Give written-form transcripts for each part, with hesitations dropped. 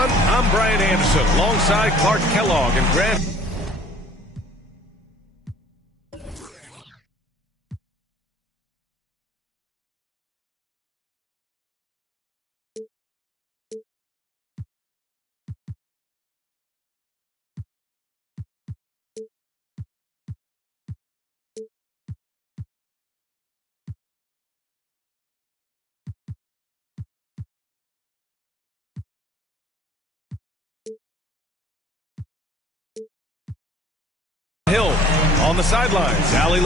I'm Brian Anderson, alongside Clark Kellogg and Grant. Hill on the sidelines. Allie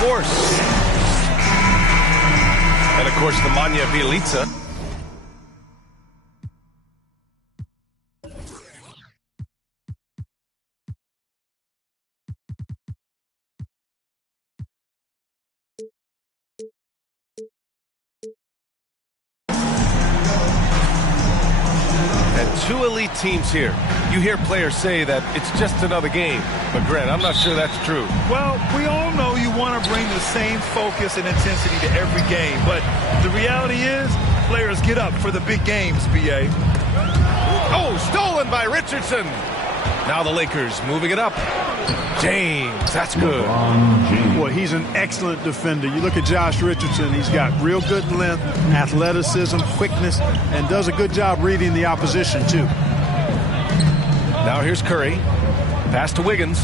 Force. And of course, the Manya Bielitsa. And two elite teams here. You hear players say that it's just another game. But, Grant, I'm not sure that's true. Well, we all know you want to bring the same focus and intensity to every game. But the reality is, players get up for the big games, B.A. Oh, stolen by Richardson. Now the Lakers moving it up. James, that's good. Boy, he's an excellent defender. You look at Josh Richardson, he's got real good length, athleticism, quickness, and does a good job reading the opposition, too. Now here's Curry. Pass to Wiggins.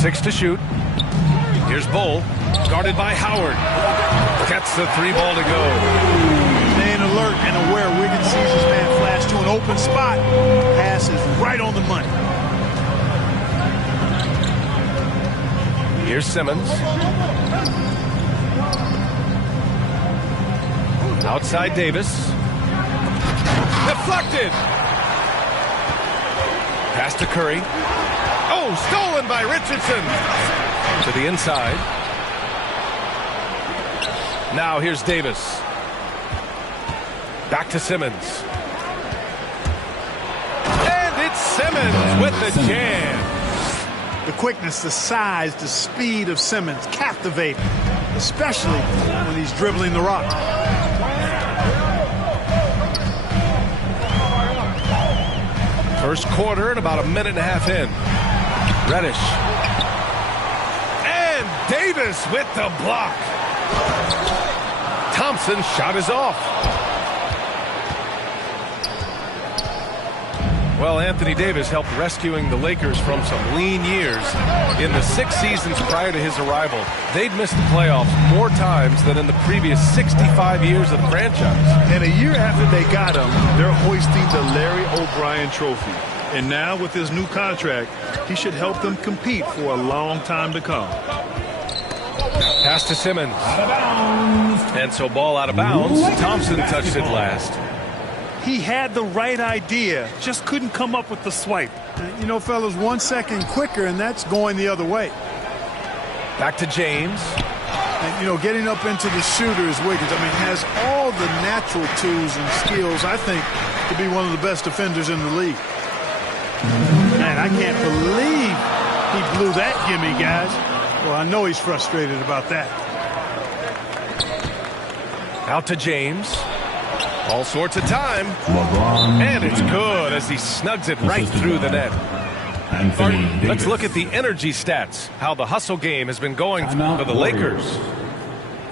Six to shoot. Here's Bull. Guarded by Howard. Gets the three ball to go. Staying alert and aware. Wiggins sees his man flash to an open spot. Pass is right on the money. Here's Simmons. Outside Davis. Deflected. Pass to Curry. Oh, stolen by Richardson. To the inside. Now here's Davis. Back to Simmons. And it's Simmons with the jam. The quickness, the size, the speed of Simmons captivating, especially when he's dribbling the rock. First quarter and about a minute and a half in. Reddish. And Davis with the block. Thompson's shot is off. Well, Anthony Davis helped rescuing the Lakers from some lean years. In the 6 seasons prior to his arrival, they'd missed the playoffs more times than in the previous 65 years of the franchise. And a year after they got him, they're hoisting the Larry O'Brien Trophy. And now with his new contract, he should help them compete for a long time to come. Pass to Simmons. And so ball out of bounds. Thompson touched it last. He had the right idea, just couldn't come up with the swipe. You know, fellas, 1 second quicker, and that's going the other way. Back to James. And, you know, getting up into the shooter is Wiggins. I mean, has all the natural tools and skills, I think, to be one of the best defenders in the league. Man, I can't believe he blew that gimme, guys. Well, I know he's frustrated about that. Out to James. All sorts of time. And it's good as he snugs it right through the net. Let's look at the energy stats, how the hustle game has been going for the Lakers.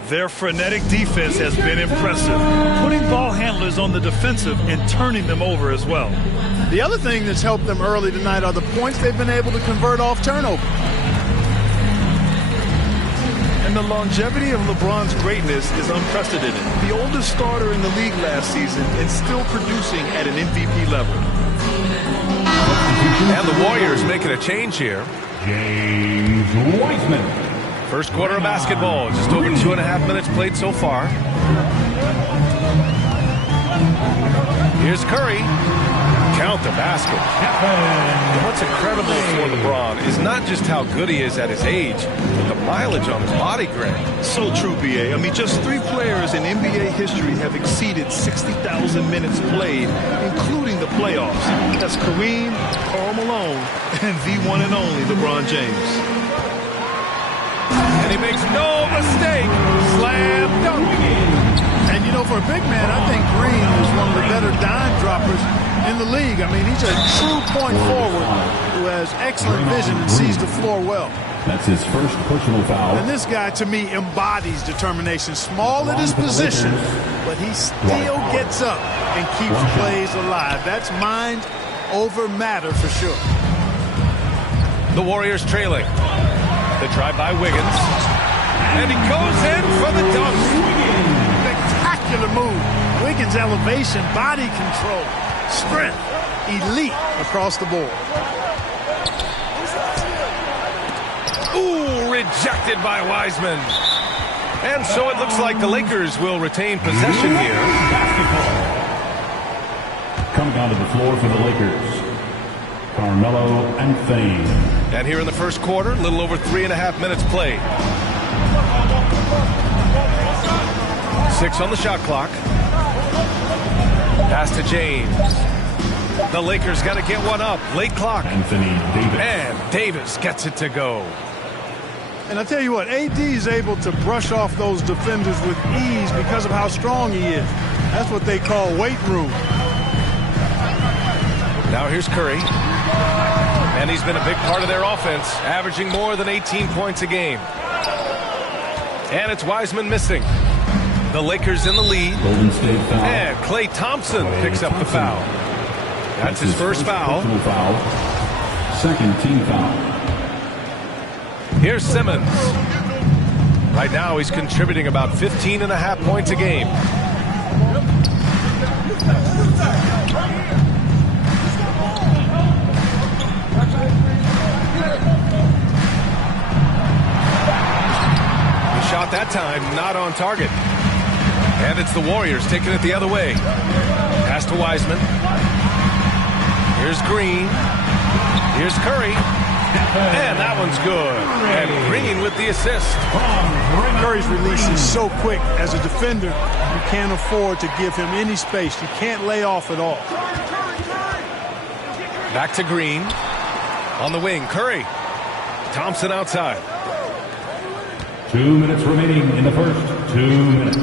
Their frenetic defense has been impressive, putting ball handlers on the defensive and turning them over as well. The other thing that's helped them early tonight are the points they've been able to convert off turnover. And the longevity of LeBron's greatness is unprecedented. The oldest starter in the league last season and still producing at an MVP level. And the Warriors making a change here. James Wiseman. First quarter of basketball, just over 2.5 minutes played so far. Here's Curry. Count the basket. And what's incredible for LeBron is not just how good he is at his age, but the mileage on his body, Greg. So true, B.A. I mean, just 3 players in NBA history have exceeded 60,000 minutes played, including the playoffs. That's Kareem, Karl Malone, and the one and only LeBron James. And he makes no mistake. Slam dunk. And, you know, for a big man, I think Green is one of the better dime droppers in the league. I mean, he's a true point forward who has excellent vision and sees the floor well. That's his first personal foul. And this guy, to me, embodies determination. Small at his position, but he still gets up and keeps plays alive. That's mind over matter for sure. The Warriors trailing. The drive by Wiggins. And he goes in for the dunk. Spectacular move. Wiggins' elevation, body control, strength, elite across the board. Ooh, rejected by Wiseman. And so it looks like the Lakers will retain possession here. Coming onto the floor for the Lakers, Carmelo Anthony. And here in the first quarter, a little over 3.5 minutes played. 6 on the shot clock. Pass to James. The Lakers got to get one up. Late clock. Anthony Davis. And Davis gets it to go. And I tell you what, AD is able to brush off those defenders with ease because of how strong he is. That's what they call weight room. Now here's Curry. And he's been a big part of their offense, averaging more than 18 points a game. And it's Wiseman missing. The Lakers in the lead. Golden State foul. And Klay Thompson picks up the foul. That's his first foul. Second team foul. Here's Simmons. Right now he's contributing about 15.5 points a game. He shot that time, not on target. And it's the Warriors taking it the other way. Pass to Wiseman. Here's Green. Here's Curry. And that one's good. And Green with the assist. Curry's release is so quick. As a defender, you can't afford to give him any space. You can't lay off at all. Back to Green. On the wing, Curry. Thompson outside. 2 minutes remaining in the first 2 minutes.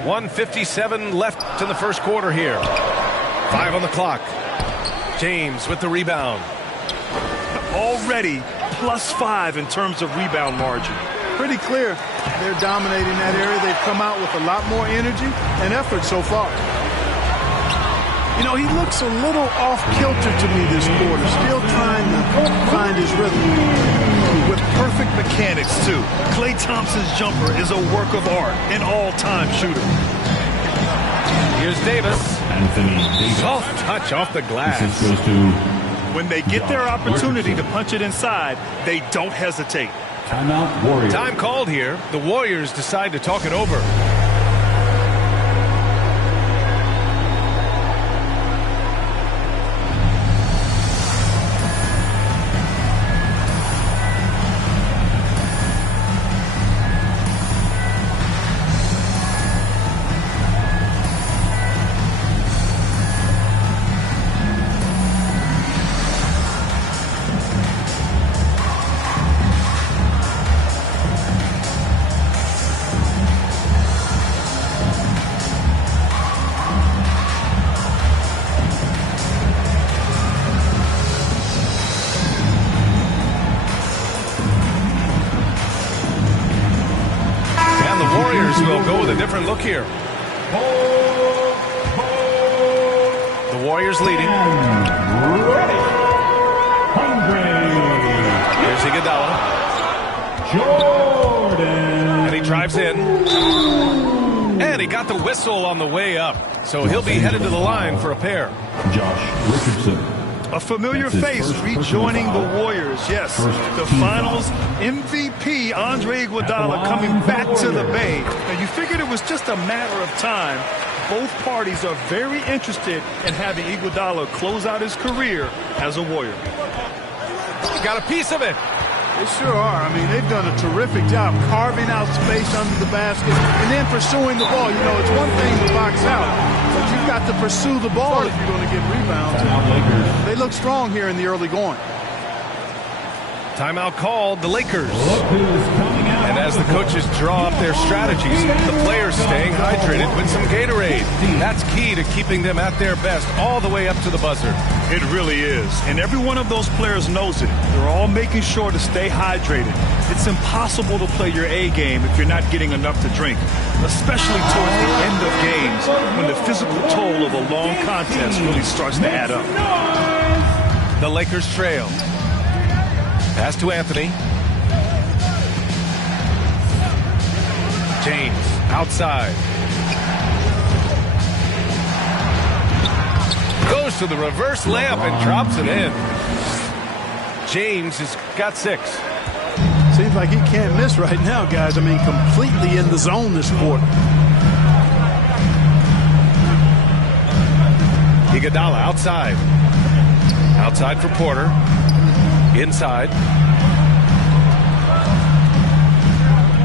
1:57 left in the first quarter here. 5 on the clock. James with the rebound. Already +5 in terms of rebound margin. Pretty clear they're dominating that area. They've come out with a lot more energy and effort so far. You know, he looks a little off-kilter to me this quarter, still trying to find his rhythm. With perfect mechanics, too. Klay Thompson's jumper is a work of art, an all-time shooter. Here's Davis. Anthony Davis. Soft touch off the glass. This goes to When they get their opportunity to punch it inside, they don't hesitate. timeout Warriors. Time called here. The Warriors decide to talk it over. with a different look here. The Warriors leading. Here's Iguodala. And he drives in. And he got the whistle on the way up. So he'll be headed to the line for a pair. Josh Richardson. A familiar face rejoining the Warriors. Yes, the Finals MVP, Andre Iguodala, coming back to the Bay. And you figured it was just a matter of time. Both parties are very interested in having Iguodala close out his career as a Warrior. Got a piece of it. They sure are. I mean, they've done a terrific job carving out space under the basket and then pursuing the ball. You know, it's one thing to box out, but you've got to pursue the ball if you're going to get rebounds. They look strong here in the early going. Timeout called, the Lakers. And as the coaches draw up their strategies, the players staying hydrated with some Gatorade. That's key to keeping them at their best all the way up to the buzzer. It really is. And every one of those players knows it. They're all making sure to stay hydrated. It's impossible to play your A game if you're not getting enough to drink, especially towards the end of games when the physical toll of a long contest really starts to add up. The Lakers trail. Pass to Anthony. James outside. Goes to the reverse layup and drops it in. James has got 6. Seems like he can't miss right now, guys. I mean, completely in the zone this quarter. Iguodala outside. Outside for Porter. Inside.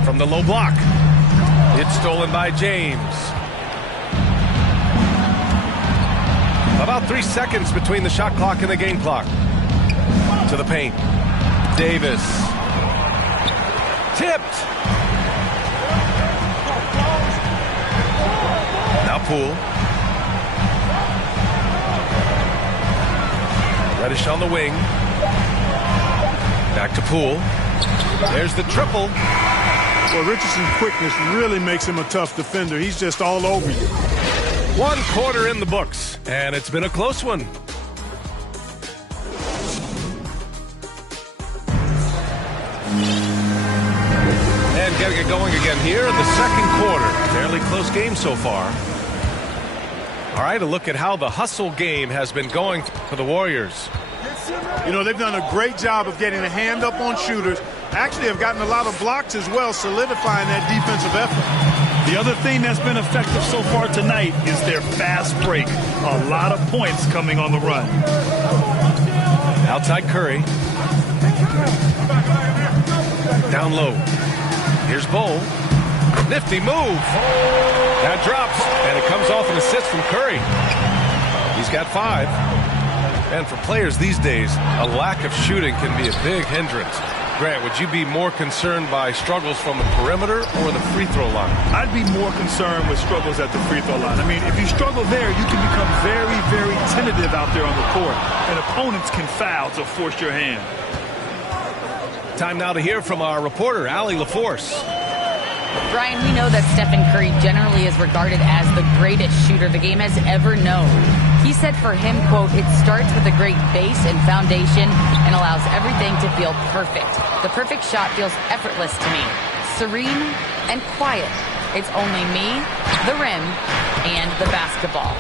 From the low block. It's stolen by James. About 3 seconds between the shot clock and the game clock. To the paint. Davis. Tipped. Now Poole. Reddish on the wing. Back to Poole. There's the triple. Well, Richardson's quickness really makes him a tough defender. He's just all over you. 1 quarter in the books, and it's been a close one. And getting it going again here in the second quarter. Fairly close game so far. All right, a look at how the hustle game has been going for the Warriors. You know, they've done a great job of getting a hand up on shooters. Actually have gotten a lot of blocks as well, solidifying that defensive effort. The other thing that's been effective so far tonight is their fast break. A lot of points coming on the run. Outside Curry. Down low. Here's Bowl. Nifty move. That drops, and it comes off an assist from Curry. He's got 5. And for players these days, a lack of shooting can be a big hindrance. Grant, would you be more concerned by struggles from the perimeter or the free throw line? I'd be more concerned with struggles at the free throw line. I mean, if you struggle there, you can become very, very tentative out there on the court, and opponents can foul to force your hand. Time now to hear from our reporter, Allie LaForce. Brian, we know that Stephen Curry generally is regarded as the greatest shooter the game has ever known. He said for him, quote, "It starts with a great base and foundation and allows everything to feel perfect. The perfect shot feels effortless to me, serene and quiet. It's only me, the rim, and the basketball."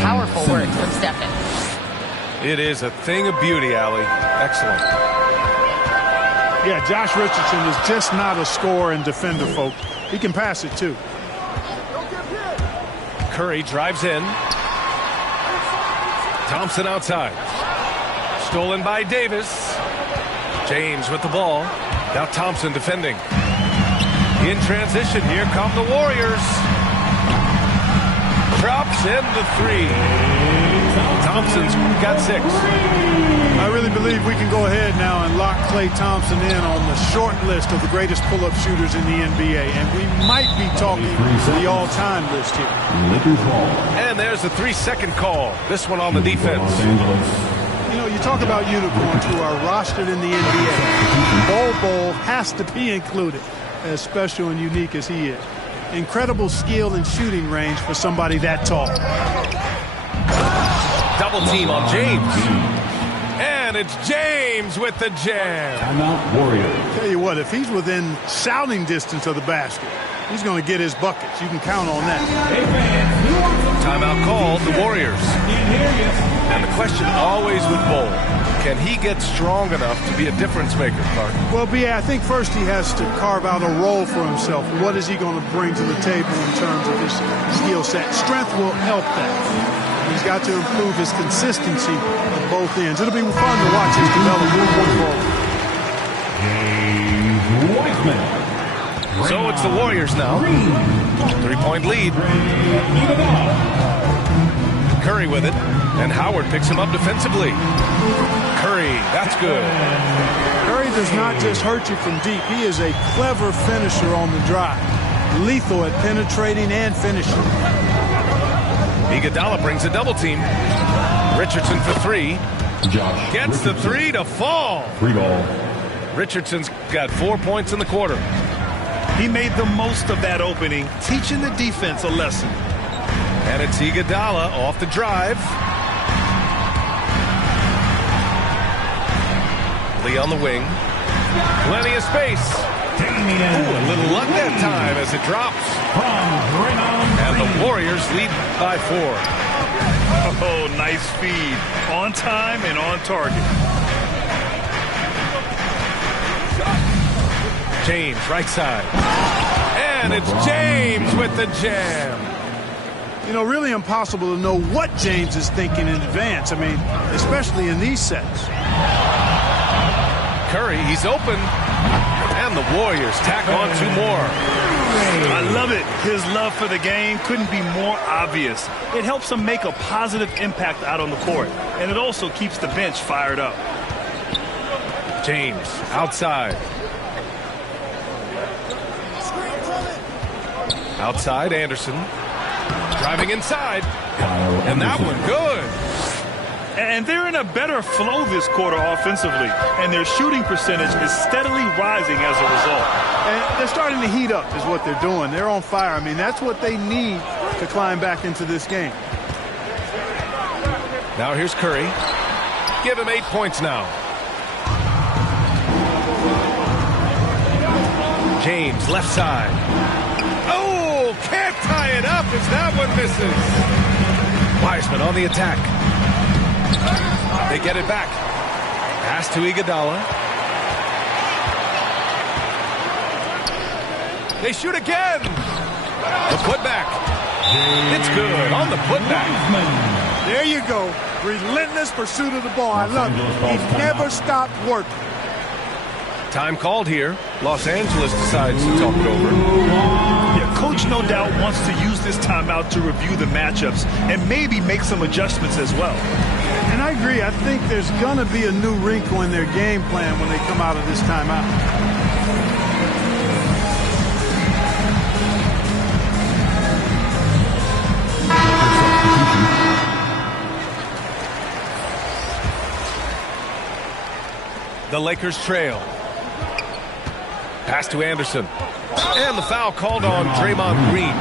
Powerful words from Stephen. It is a thing of beauty, Allie. Excellent. Yeah, Josh Richardson is just not a scorer and defender, folks. He can pass it, too. Curry drives in. Thompson outside. Stolen by Davis. James with the ball. Now Thompson defending. In transition, here come the Warriors. Drops in the 3. Thompson's got 6. I really believe we can go ahead now and lock Klay Thompson in on the short list of the greatest pull-up shooters in the NBA, and we might be talking the all-time list here. And there's the 3-second call. This one on the defense. You know, you talk about unicorns who are rostered in the NBA. Bol has to be included, as special and unique as he is. Incredible skill and shooting range for somebody that tall. Double team on James. And it's James with the jam. Timeout, Warriors. Tell you what, if he's within shouting distance of the basket, he's going to get his buckets. You can count on that. Timeout called, the Warriors. And the question always with Bol, can he get strong enough to be a difference maker, Clark? Well, B.A., I think first he has to carve out a role for himself. What is he going to bring to the table in terms of his skill set? Strength will help that. He's got to improve his consistency at both ends. It'll be fun to watch his development going forward. James Wiseman. So it's the Warriors now. 3-point lead. Curry with it, and Howard picks him up defensively. Curry, that's good. Curry does not just hurt you from deep. He is a clever finisher on the drive. Lethal at penetrating and finishing. Iguodala brings a double team. Richardson for three. Josh Gets the three to fall. 3 ball. Richardson's got 4 points in the quarter. He made the most of that opening, teaching the defense a lesson. And it's Iguodala off the drive. Lee on the wing. Plenty of space. Ooh, a little luck that time as it drops. And the Warriors lead by 4. Oh, nice feed. On time and on target. James, right side. And it's James with the jam. You know, really impossible to know what James is thinking in advance. I mean, especially in these sets. Curry, he's open. And the Warriors tack on 2 more. I love it. His love for the game couldn't be more obvious. It helps him make a positive impact out on the court. And it also keeps the bench fired up. James, outside. Outside, Anderson. Driving inside. And that one good. And they're in a better flow this quarter offensively. And their shooting percentage is steadily rising as a result. And they're starting to heat up is what they're doing. They're on fire. I mean, that's what they need to climb back into this game. Now here's Curry. Give him 8 points now. James, left side. Oh, can't tie it up as that one misses. Wiseman on the attack. They get it back. Pass to Iguodala. They shoot again. The putback. It's good on the putback. There you go. Relentless pursuit of the ball. I love it. He never stopped working. Time called here. Los Angeles decides to talk it over. Yeah, coach no doubt wants to use this timeout to review the matchups and maybe make some adjustments as well. And I agree. I think there's going to be a new wrinkle in their game plan when they come out of this timeout. The Lakers trail. Pass to Anderson. And the foul called on Draymond Green.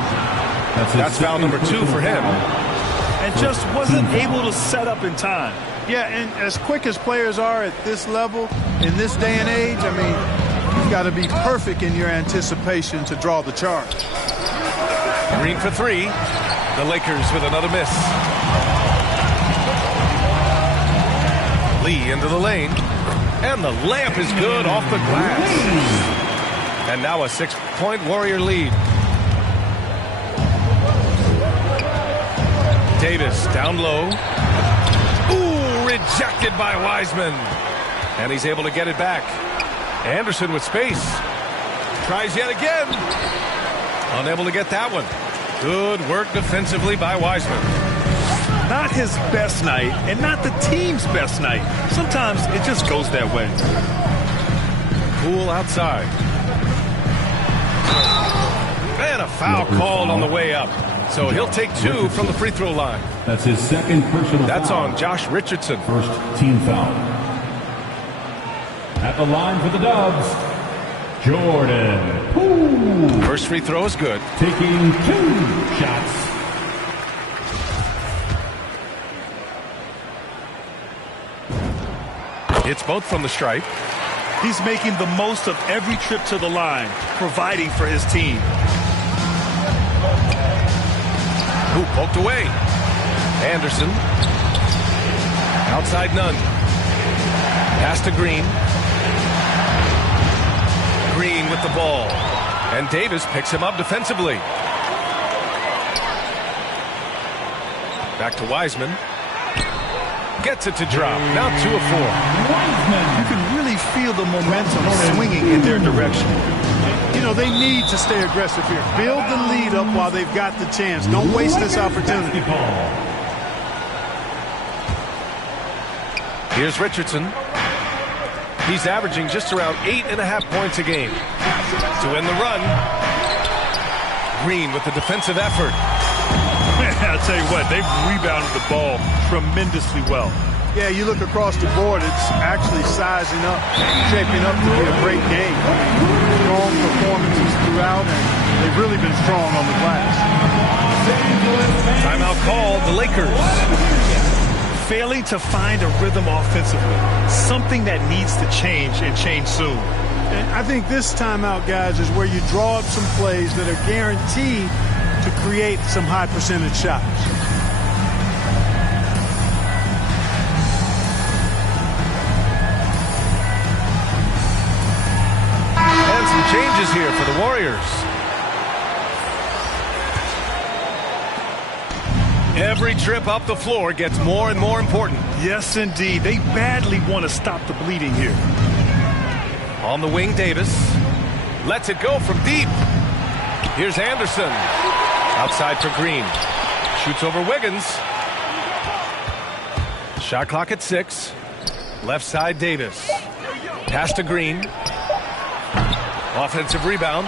That's foul number 2 for him. And just wasn't able to set up in time. Yeah, and as quick as players are at this level, in this day and age, I mean, you've got to be perfect in your anticipation to draw the charge. Green for 3. The Lakers with another miss. Lee into the lane. And the layup is good off the glass. And now a 6-point Warrior lead. Davis down low. Ooh, rejected by Wiseman. And he's able to get it back. Anderson with space. Tries yet again. Unable to get that one. Good work defensively by Wiseman. Not his best night and not the team's best night. Sometimes it just goes that way. Poole outside. And a foul called on the way up. So he'll take 2 from the free throw line. That's his second personal That's foul. on Josh Richardson. First team foul. At the line for the Dubs, Jordan Poole. First free throw is good. Taking 2 shots. It's both from the stripe. He's making the most of every trip to the line, providing for his team. Ooh, poked away. Anderson. Outside none. Pass to Green. Green with the ball. And Davis picks him up defensively. Back to Wiseman. Gets it to drop. Now 2 of 4. You can really feel the momentum swinging in their direction. You know, they need to stay aggressive here. Build the lead up while they've got the chance. Don't waste this opportunity. Here's Richardson. He's averaging just around 8.5 points a game. To win the run, Green with the defensive effort. I'll tell you what, they've rebounded the ball tremendously well. Yeah, you look across the board, it's actually sizing up, shaping up to be a great game. Strong performances throughout, and they've really been strong on the glass. Timeout called, the Lakers. Failing to find a rhythm offensively, something that needs to change and change soon. And I think this timeout, guys, is where you draw up some plays that are guaranteed to create some high percentage shots. And some changes here for the Warriors. Every trip up the floor gets more and more important. Yes, indeed. They badly want to stop the bleeding here. On the wing, Davis lets it go from deep. Here's Anderson. Outside for Green. Shoots over Wiggins. Shot clock at 6. Left side, Davis. Pass to Green. Offensive rebound.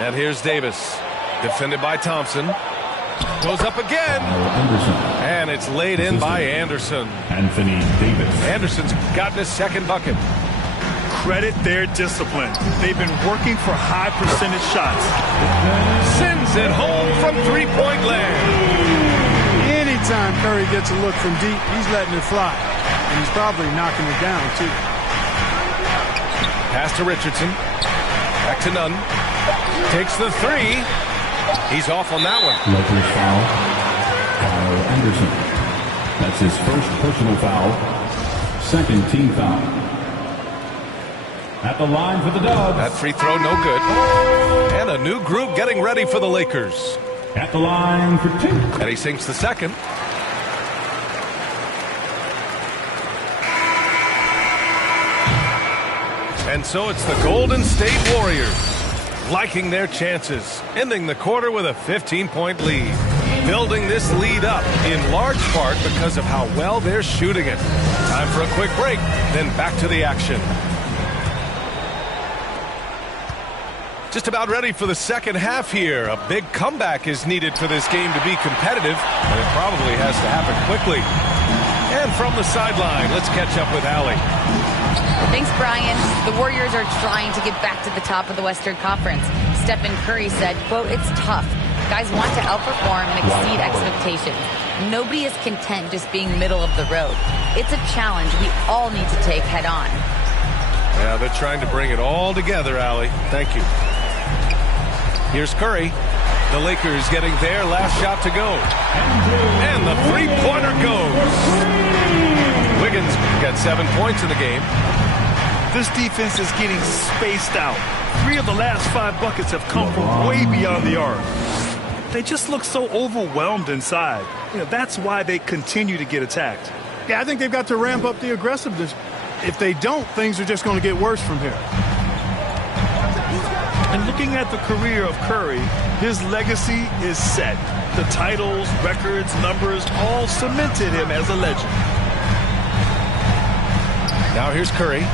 And here's Davis. Defended by Thompson. Goes up again. And it's laid in by Anderson. Anthony Davis. Anderson's gotten his second bucket. Credit their discipline. They've been working for high percentage shots. Sends it home from three-point land. Anytime Curry gets a look from deep, he's letting it fly. And he's probably knocking it down, too. Pass to Richardson. Back to Nunn. Takes the 3. He's off on that one. Lakers foul. Kyle Anderson. That's his first personal foul. Second team foul. At the line for the Dubs. That free throw no good. And a new group getting ready for the Lakers. At the line for 2. And he sinks the second. And so it's the Golden State Warriors liking their chances, ending the quarter with a 15-point lead. Building this lead up in large part because of how well they're shooting it. Time for a quick break, then back to the action. Just about ready for the second half here. A big comeback is needed for this game to be competitive, and it probably has to happen quickly. And from the sideline, let's catch up with Allie. Thanks, Brian. The Warriors are trying to get back to the top of the Western Conference. Stephen Curry said, quote, "It's tough. Guys want to outperform and exceed expectations. Nobody is content just being middle of the road. It's a challenge we all need to take head on." Yeah, they're trying to bring it all together, Allie. Thank you. Here's Curry. The Lakers getting their last shot to go. And the three-pointer goes. Wiggins got 7 points in the game. This defense is getting spaced out. 3 of the last 5 buckets have come from way beyond the arc. They just look so overwhelmed inside. You know, that's why they continue to get attacked. Yeah, I think they've got to ramp up the aggressiveness. If they don't, things are just going to get worse from here. And looking at the career of Curry, his legacy is set. The titles, records, numbers all cemented him as a legend. Now here's Curry.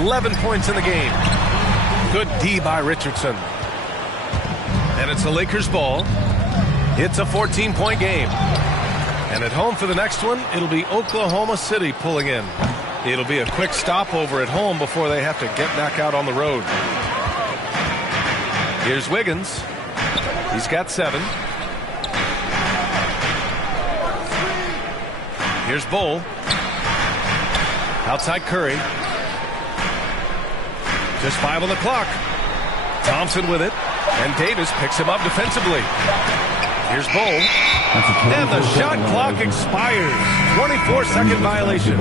11 points in the game. Good D by Richardson. And it's the Lakers' ball. It's a 14-point game. And at home for the next one, it'll be Oklahoma City pulling in. It'll be a quick stopover at home before they have to get back out on the road. Here's Wiggins. He's got 7. Here's Bull. Outside Curry. Just 5 on the clock. Thompson with it. And Davis picks him up defensively. Here's Bull. And the shot clock expires. 24-second violation.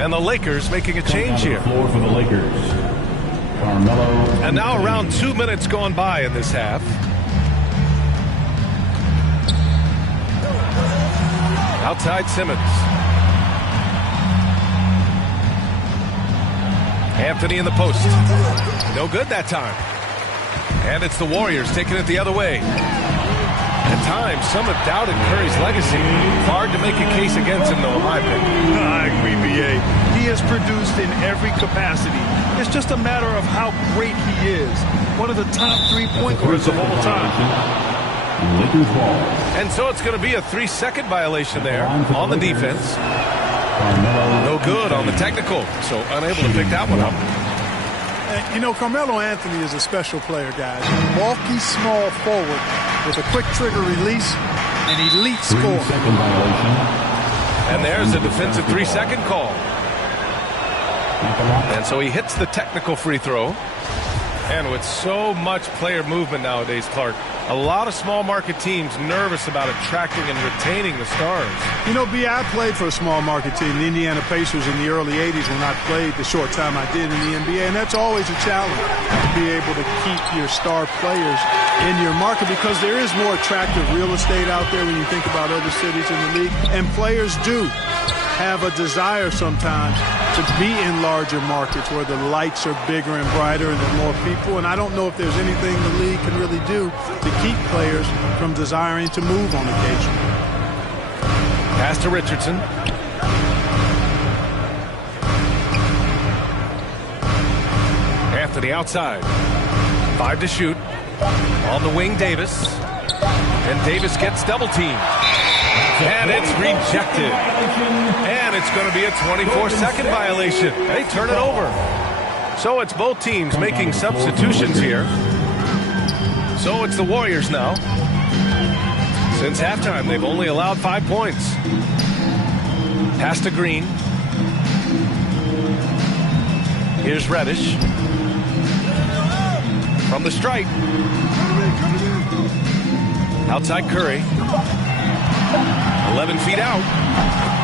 And the Lakers making a change here. Floor for the Lakers. Carmelo. And now around 2 minutes gone by in this half. Outside Simmons. Anthony in the post. No good that time. And it's the Warriors taking it the other way. At times, some have doubted Curry's legacy. Hard to make a case against him, though, in my opinion. I agree, B.A. He has produced in every capacity. It's just a matter of how great he is. One of the top 3-point guards of all time. Lakers ball. And so it's going to be a 3-second violation there on the defense. No good on the technical, so unable to pick that one up. You know, Carmelo Anthony is a special player, guys. Bulky, small forward with a quick trigger release and elite score. And there's a defensive 3-second call. And so he hits the technical free throw. And with so much player movement nowadays, Clark, a lot of small market teams nervous about attracting and retaining the stars. You know, B, I played for a small market team, the Indiana Pacers, in the early 80s when I played the short time I did in the NBA, and that's always a challenge to be able to keep your star players in your market because there is more attractive real estate out there when you think about other cities in the league, and players do have a desire sometimes to be in larger markets where the lights are bigger and brighter and there are more people. And I don't know if there's anything the league can really do to keep players from desiring to move on occasion. Pass to Richardson. Anthony outside. 5 to shoot. On the wing, Davis. And Davis gets double teamed. And it's rejected. And it's going to be a 24-second violation. They turn it over. So it's both teams making substitutions here. So it's the Warriors now. Since halftime, they've only allowed 5 points. Pass to Green. Here's Reddish. From the stripe. Outside Curry. 11 feet out.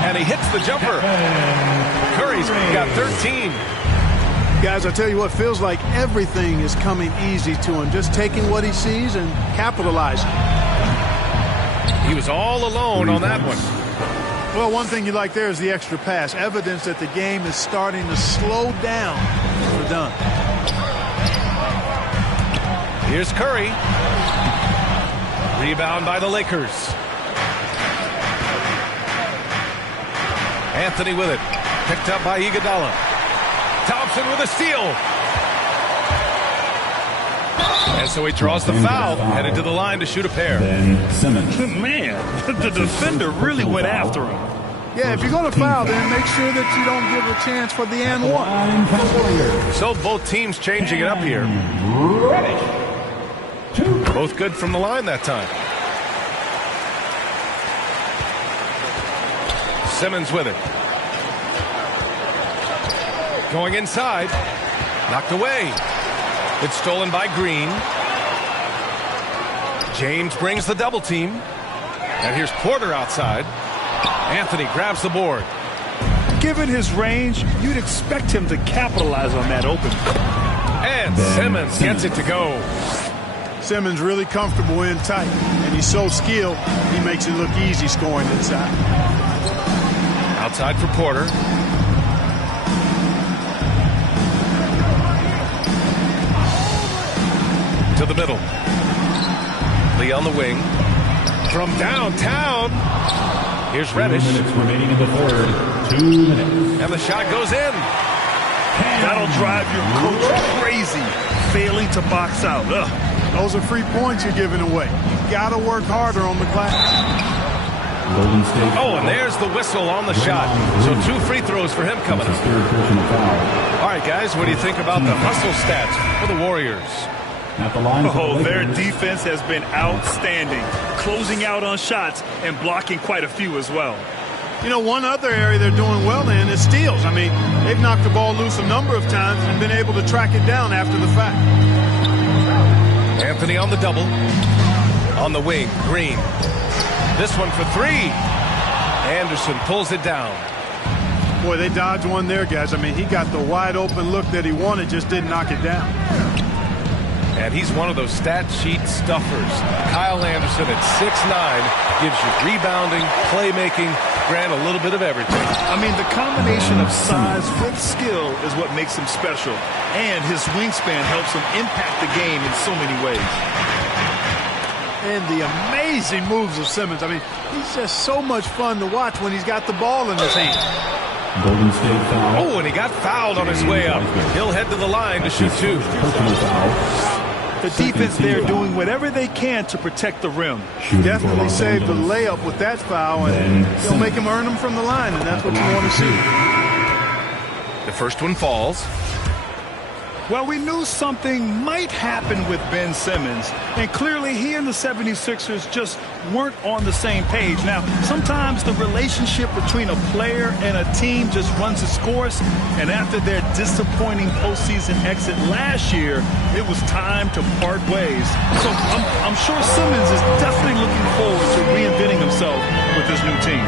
And he hits the jumper. Curry's got 13. Guys, I tell you what, feels like everything is coming easy to him. Just taking what he sees and capitalizing. He was all alone on that one. Well, one thing you like there is the extra pass. Evidence that the game is starting to slow down. We're done. Here's Curry. Rebound by the Lakers. Anthony with it. Picked up by Iguodala. Thompson with a steal. And so he draws the foul, headed to the line to shoot a pair. Then Simmons. Man, the defender really went after him. Yeah, if you're going to foul, then make sure that you don't give a chance for the and one. So both teams changing it up here. Both good from the line that time. Simmons with it. Going inside. Knocked away. It's stolen by Green. James brings the double team. And here's Porter outside. Anthony grabs the board. Given his range, you'd expect him to capitalize on that open. And Simmons gets it to go. Simmons really comfortable in tight, and he's so skilled, he makes it look easy scoring inside. Outside for Porter. To the middle. Lee on the wing. From downtown. Here's Reddish. 2 minutes remaining in the third. 2 minutes. And the shot goes in. That'll drive your coach crazy, failing to box out. Ugh. Those are free points you're giving away. You got to work harder on the glass. Golden State. Oh, and there's the whistle on the shot. So 2 free throws for him coming up. Third personal foul. All right, guys, what do you think about the hustle stats for the Warriors? At the line. Their defense has been outstanding, closing out on shots and blocking quite a few as well. You know, one other area they're doing well in is steals. I mean, they've knocked the ball loose a number of times and been able to track it down after the fact. Anthony on the double. On the wing, Green. This one for 3. Anderson pulls it down. Boy, they dodged one there, guys. I mean, he got the wide open look that he wanted, just didn't knock it down. And he's one of those stat sheet stuffers. Kyle Anderson at 6'9" gives you rebounding, playmaking, Grant, a little bit of everything. I mean, the combination of size with skill is what makes him special. And his wingspan helps him impact the game in so many ways. And the amazing moves of Simmons. I mean, he's just so much fun to watch when he's got the ball in his hand. Golden State foul. Oh, and he got fouled on his way up. He'll head to the line to shoot 2. Personal foul. The defense there doing whatever they can to protect the rim. Definitely saved the layup with that foul, and they'll make him earn them from the line, and that's what you want to see. The first one falls. Well, we knew something might happen with Ben Simmons, and clearly he and the 76ers just weren't on the same page. Now, sometimes the relationship between a player and a team just runs its course, and after their disappointing postseason exit last year, it was time to part ways. So I'm sure Simmons is definitely looking forward to reinventing himself with this new team.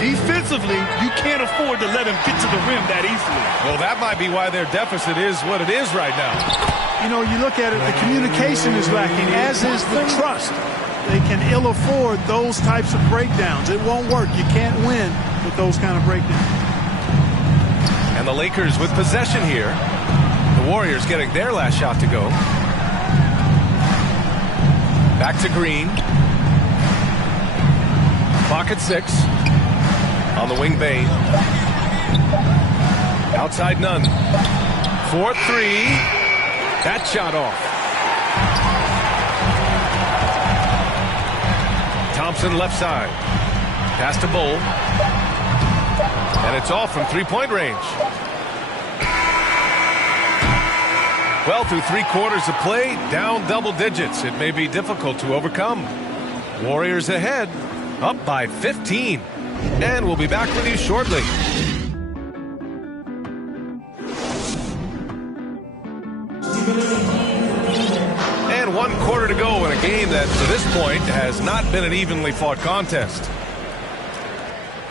Defensively, you can't afford to let him get to the rim that easily. Well, that might be why their deficit is what it is right now. You know, you look at it, the communication is lacking, as is the trust. They can ill afford those types of breakdowns. It won't work. You can't win with those kind of breakdowns. And the Lakers with possession here. The Warriors getting their last shot to go. Back to Green. Clock at 6. On the wing, Bain. Outside, Nunn. 4-3. That shot off. Thompson left side. Pass to Bull. And it's off from three-point range. Well, through 3 quarters of play, down double digits. It may be difficult to overcome. Warriors ahead, up by 15. And we'll be back with you shortly. And 1 quarter to go in a game that, to this point, has not been an evenly fought contest.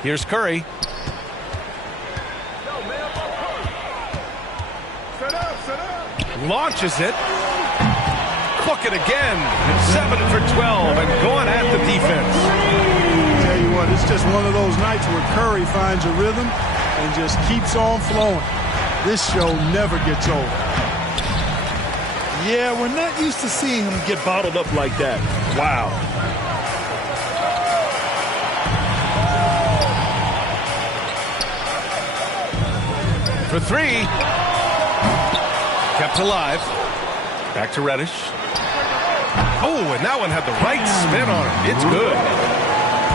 Here's Curry. Launches it. Book it again. 7 for 12 and going at the defense. Tell you what, it's just one of those nights where Curry finds a rhythm and just keeps on flowing. This show never gets old. Yeah, we're not used to seeing him get bottled up like that. Wow. For 3. Kept alive. Back to Reddish. Oh, and that one had the right spin on it. It's good.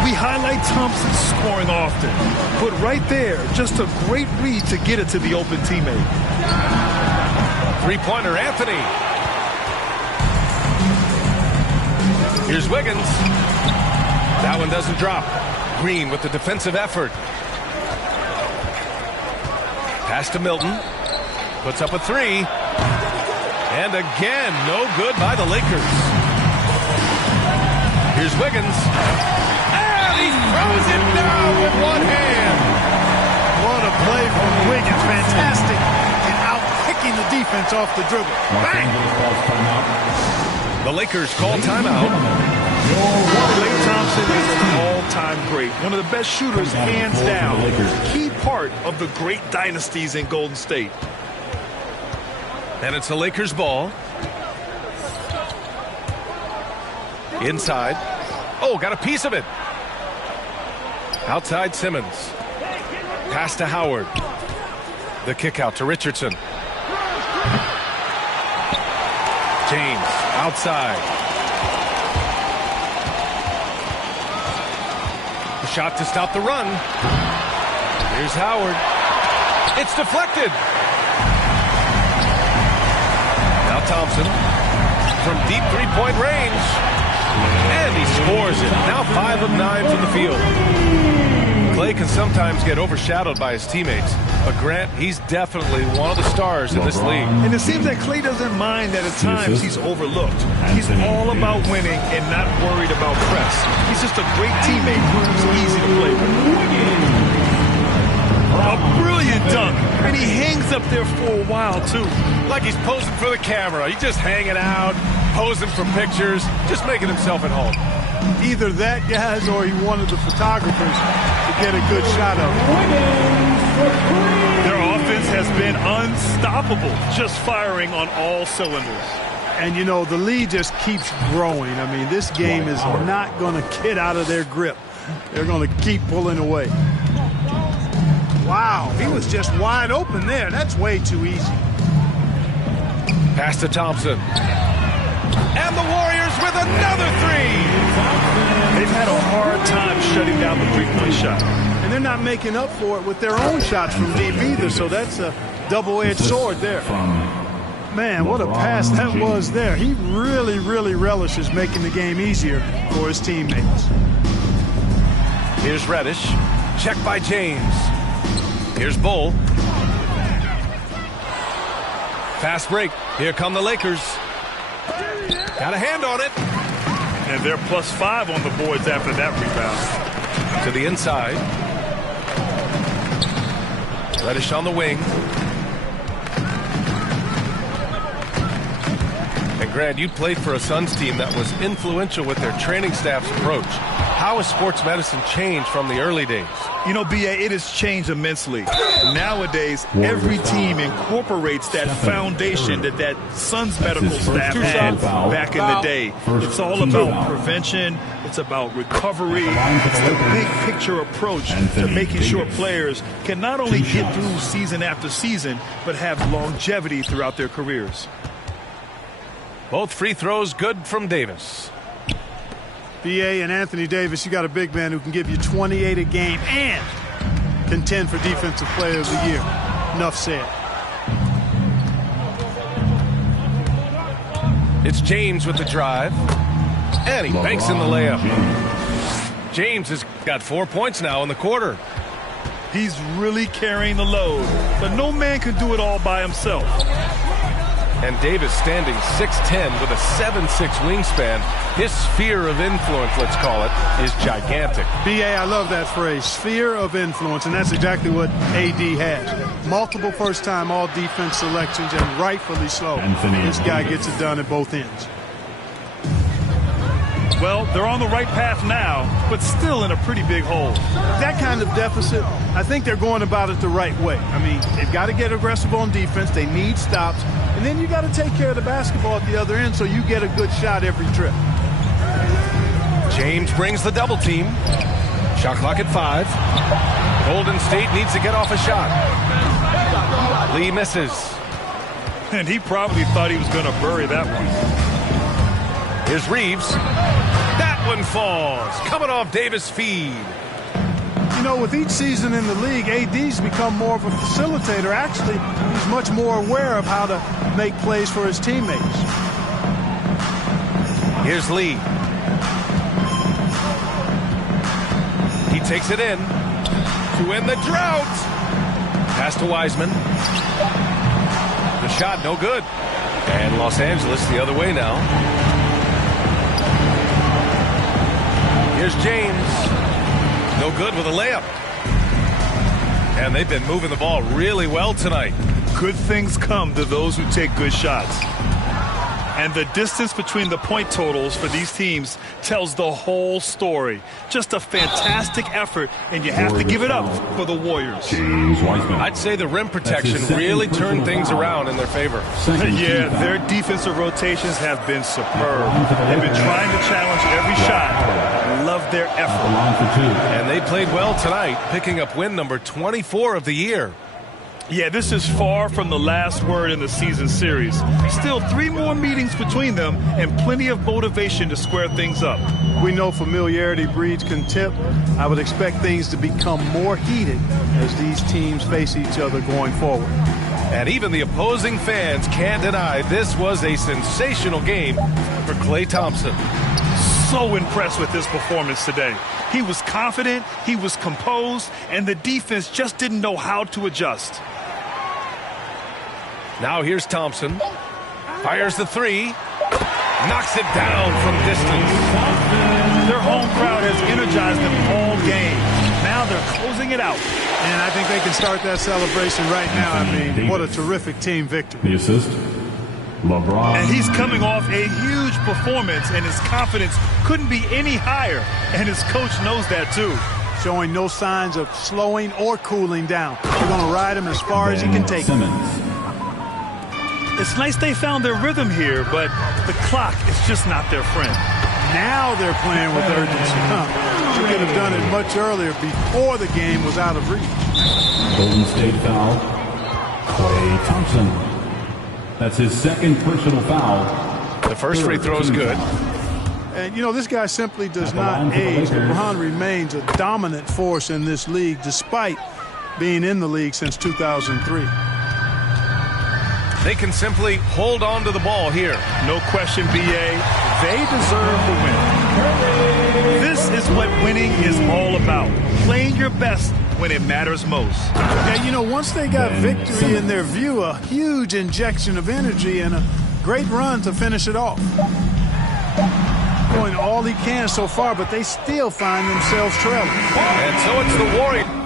We highlight Thompson's scoring often, but right there, just a great read to get it to the open teammate. Three-pointer, Anthony. Here's Wiggins. That one doesn't drop. Green with the defensive effort. Pass to Milton. Puts up a 3. And again, no good by the Lakers. Here's Wiggins. And he throws it down with one hand. What a play from Wiggins. Fantastic. And out picking the defense off the dribble. Bang! The Lakers call timeout. Klay Thompson is an all-time great. One of the best shooters, hands down. Key part of the great dynasties in Golden State. And it's the Lakers' ball. Inside. Oh, got a piece of it. Outside Simmons. Pass to Howard. The kick out to Richardson. James outside. shot to stop the run. Here's Howard. It's deflected. Now Thompson from deep three-point range. And he scores it. Now 5 of 9 from the field. Clay can sometimes get overshadowed by his teammates, but Grant, he's definitely one of the stars in this league. And it seems that Clay doesn't mind that at times he's overlooked. He's all about winning and not worried about press. He's just a great teammate who's easy to play with. A brilliant dunk, and he hangs up there for a while, too. Like he's posing for the camera. He's just hanging out, posing for pictures, just making himself at home. Either that, guys, or he wanted the photographers to get a good shot of it. Their offense has been unstoppable, just firing on all cylinders. And, you know, the lead just keeps growing. I mean, this game is not going to get out of their grip. They're going to keep pulling away. Wow, he was just wide open there. That's way too easy. Pass to Thompson. And the Warriors with another three. They've had a hard time shutting down the three-point shot. And they're not making up for it with their own shots from deep either, so that's a double-edged sword there. Man, what a pass that was there. He really, really relishes making the game easier for his teammates. Here's Reddish. Check by James. Here's Bull. Fast break. Here come the Lakers. Got a hand on it. And they're +5 on the boards after that rebound. To the inside. Reddish on the wing. And Grant, you played for a Suns team that was influential with their training staff's approach. How has sports medicine changed from the early days? You know, B.A., it has changed immensely. Nowadays, every team incorporates that foundation that Suns medical staff had back in the day. It's all about prevention. It's about recovery. It's the big picture approach to making sure players can not only get through season after season, but have longevity throughout their careers. Both free throws good from Davis. B.A. and Anthony Davis, you got a big man who can give you 28 a game and contend for Defensive Player of the Year. Enough said. It's James with the drive. And he banks in the layup. James has got 4 points now in the quarter. He's really carrying the load, but no man can do it all by himself. And Davis standing 6'10" with a 7'6" wingspan. His sphere of influence, let's call it, is gigantic. B.A., I love that phrase, sphere of influence, and that's exactly what A.D. has. Multiple first-time all-defense selections, and rightfully so. This guy gets it done at both ends. Well, they're on the right path now, but still in a pretty big hole. That kind of deficit, I think they're going about it the right way. I mean, they've got to get aggressive on defense. They need stops. And then you got to take care of the basketball at the other end so you get a good shot every trip. James brings the double team. Shot clock at 5. Golden State needs to get off a shot. Lee misses. And he probably thought he was going to bury that one. Here's Reeves. That one falls. Coming off Davis' feed. You know, with each season in the league, AD's become more of a facilitator. Actually, he's much more aware of how to make plays for his teammates. Here's Lee. He takes it in to end the drought. Pass to Wiseman. The shot, no good. And Los Angeles the other way now. Here's James. No good with a layup. And they've been moving the ball really well tonight. Good things come to those who take good shots. And the distance between the point totals for these teams tells the whole story. Just a fantastic effort, and you have to give it up for the Warriors. I'd say the rim protection really turned things around in their favor. Yeah, their defensive rotations have been superb. They've been trying to challenge every shot. I love their effort. And they played well tonight, picking up win number 24 of the year. Yeah, this is far from the last word in the season series. Still 3 more meetings between them and plenty of motivation to square things up. We know familiarity breeds contempt. I would expect things to become more heated as these teams face each other going forward. And even the opposing fans can't deny this was a sensational game for Klay Thompson. So impressed with his performance today. He was confident, he was composed, and the defense just didn't know how to adjust. Now here's Thompson. Fires the 3. Knocks it down from distance. Their home crowd has energized them all game. Now they're closing it out. And I think they can start that celebration right now. I mean, what a terrific team victory. The assist, LeBron. And he's coming off a huge performance, and his confidence couldn't be any higher. And his coach knows that, too. Showing no signs of slowing or cooling down. They're going to ride him as far as he can take him. It's nice they found their rhythm here, but the clock is just not their friend. Now they're playing with urgency. You could have done it much earlier before the game was out of reach. Golden State foul. Klay Thompson. That's his second personal foul. The first free throw is good. And, you know, this guy simply does not age. LeBron remains a dominant force in this league despite being in the league since 2003. They can simply hold on to the ball here. No question, B.A. They deserve the win. This is what winning is all about. Playing your best when it matters most. Yeah, you know, once they got victory in their view, a huge injection of energy and a great run to finish it off. Going all he can so far, but they still find themselves trailing. And so it's the Warriors.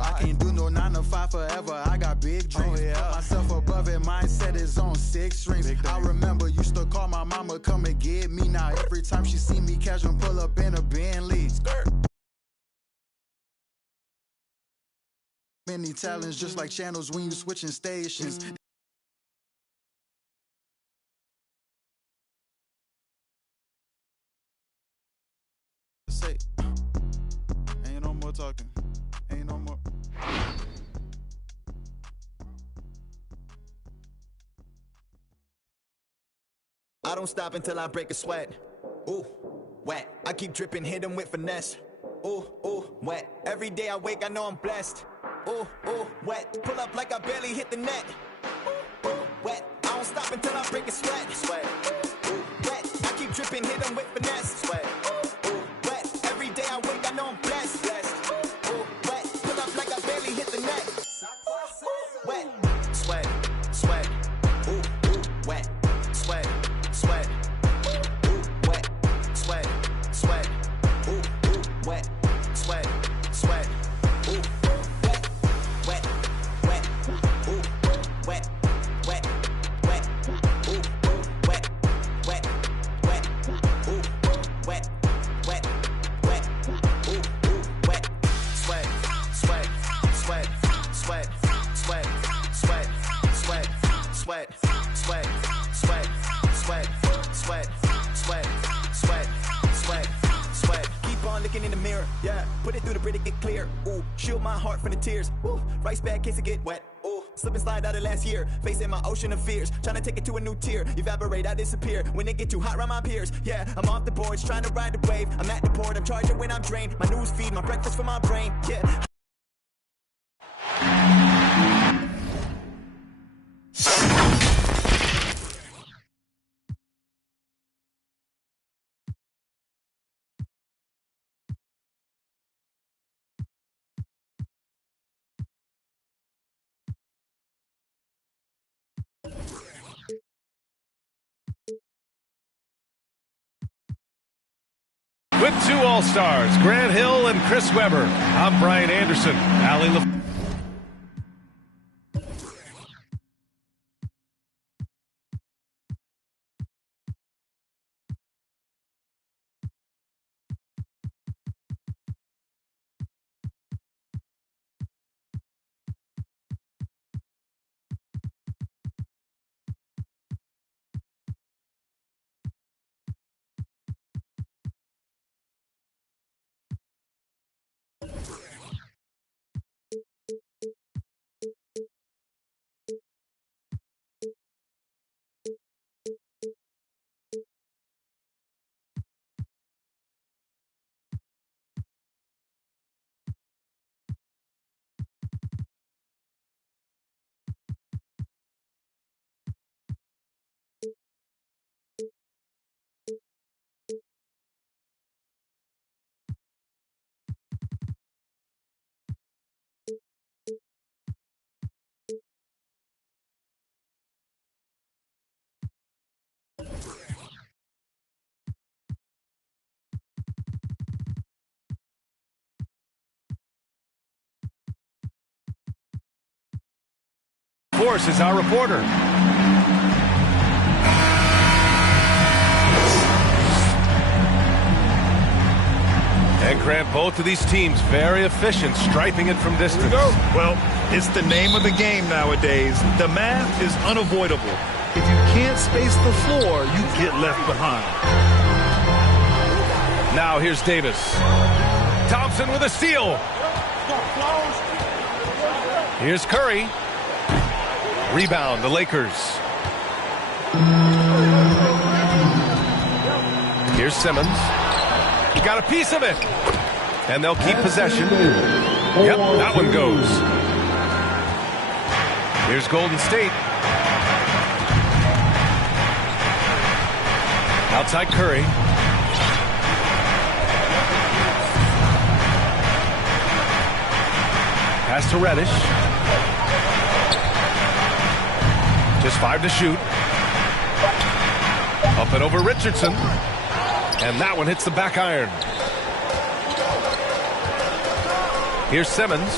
I can't do no 9 to 5 forever. I got big dreams. Put myself above it. Mindset is on 6 strings. I remember used to call my mama, come and get me. Now every time she see me casual pull up in a Bentley. Many talents just like channels when you switching stations. Say, ain't no more talking. Ain't no more. I don't stop until I break a sweat. Ooh, wet. I keep dripping, hit him with finesse. Ooh, wet. Every day I wake, I know I'm blessed. Ooh, wet. Pull up like I barely hit the net. Ooh, wet. I don't stop until I break a sweat. Sweat. Ooh, wet. I keep dripping, hit him with finesse. Sweat. Ooh, wet. Every day I wake, I know I'm blessed. Ooh, wet. Pull up like I barely hit the net. Wet. Sweat. Sweat. Ooh, wet. Sweat. Sweat. Ooh, wet. Sweat. Sweat. Ooh, wet. Sweat. Sweat. Ooh, wet. Wet. Wet. Ooh, wet. Wet. Wet. Ooh, wet. Wet. Wet. Ooh, wet. Wet. Wet. Ooh, wet. Sweat. Sweat. Sweat. Sweat. Sweat. Sweat. Sweat. Sweat. Sweat. Sweat. Sweat, sweat, sweat, sweat, sweat, sweat. Keep on looking in the mirror, yeah. Put it through the Brita, get clear. Ooh, shield my heart from the tears. Ooh, rice bag case it get wet. Ooh, slip and slide out of last year. Facing my ocean of fears, trying to take it to a new tier. Evaporate, I disappear when it get too hot around my peers. Yeah, I'm off the boards, trying to ride the wave. I'm at the port, I'm charging when I'm drained. My news feed, my breakfast for my brain. Yeah. With 2 All-Stars, Grant Hill and Chris Webber, I'm Brian Anderson. Allie Force is our reporter. And Grant, both of these teams very efficient, striping it from distance. Well, it's the name of the game nowadays. The math is unavoidable. If you can't space the floor, you get left behind. Now here's Davis. Thompson with a steal. Here's Curry. Rebound, the Lakers. Here's Simmons. He got a piece of it. And they'll keep possession. Yep, that one goes. Here's Golden State. Outside Curry. Pass to Reddish. Just 5 to shoot. Up and over Richardson. And that one hits the back iron. Here's Simmons.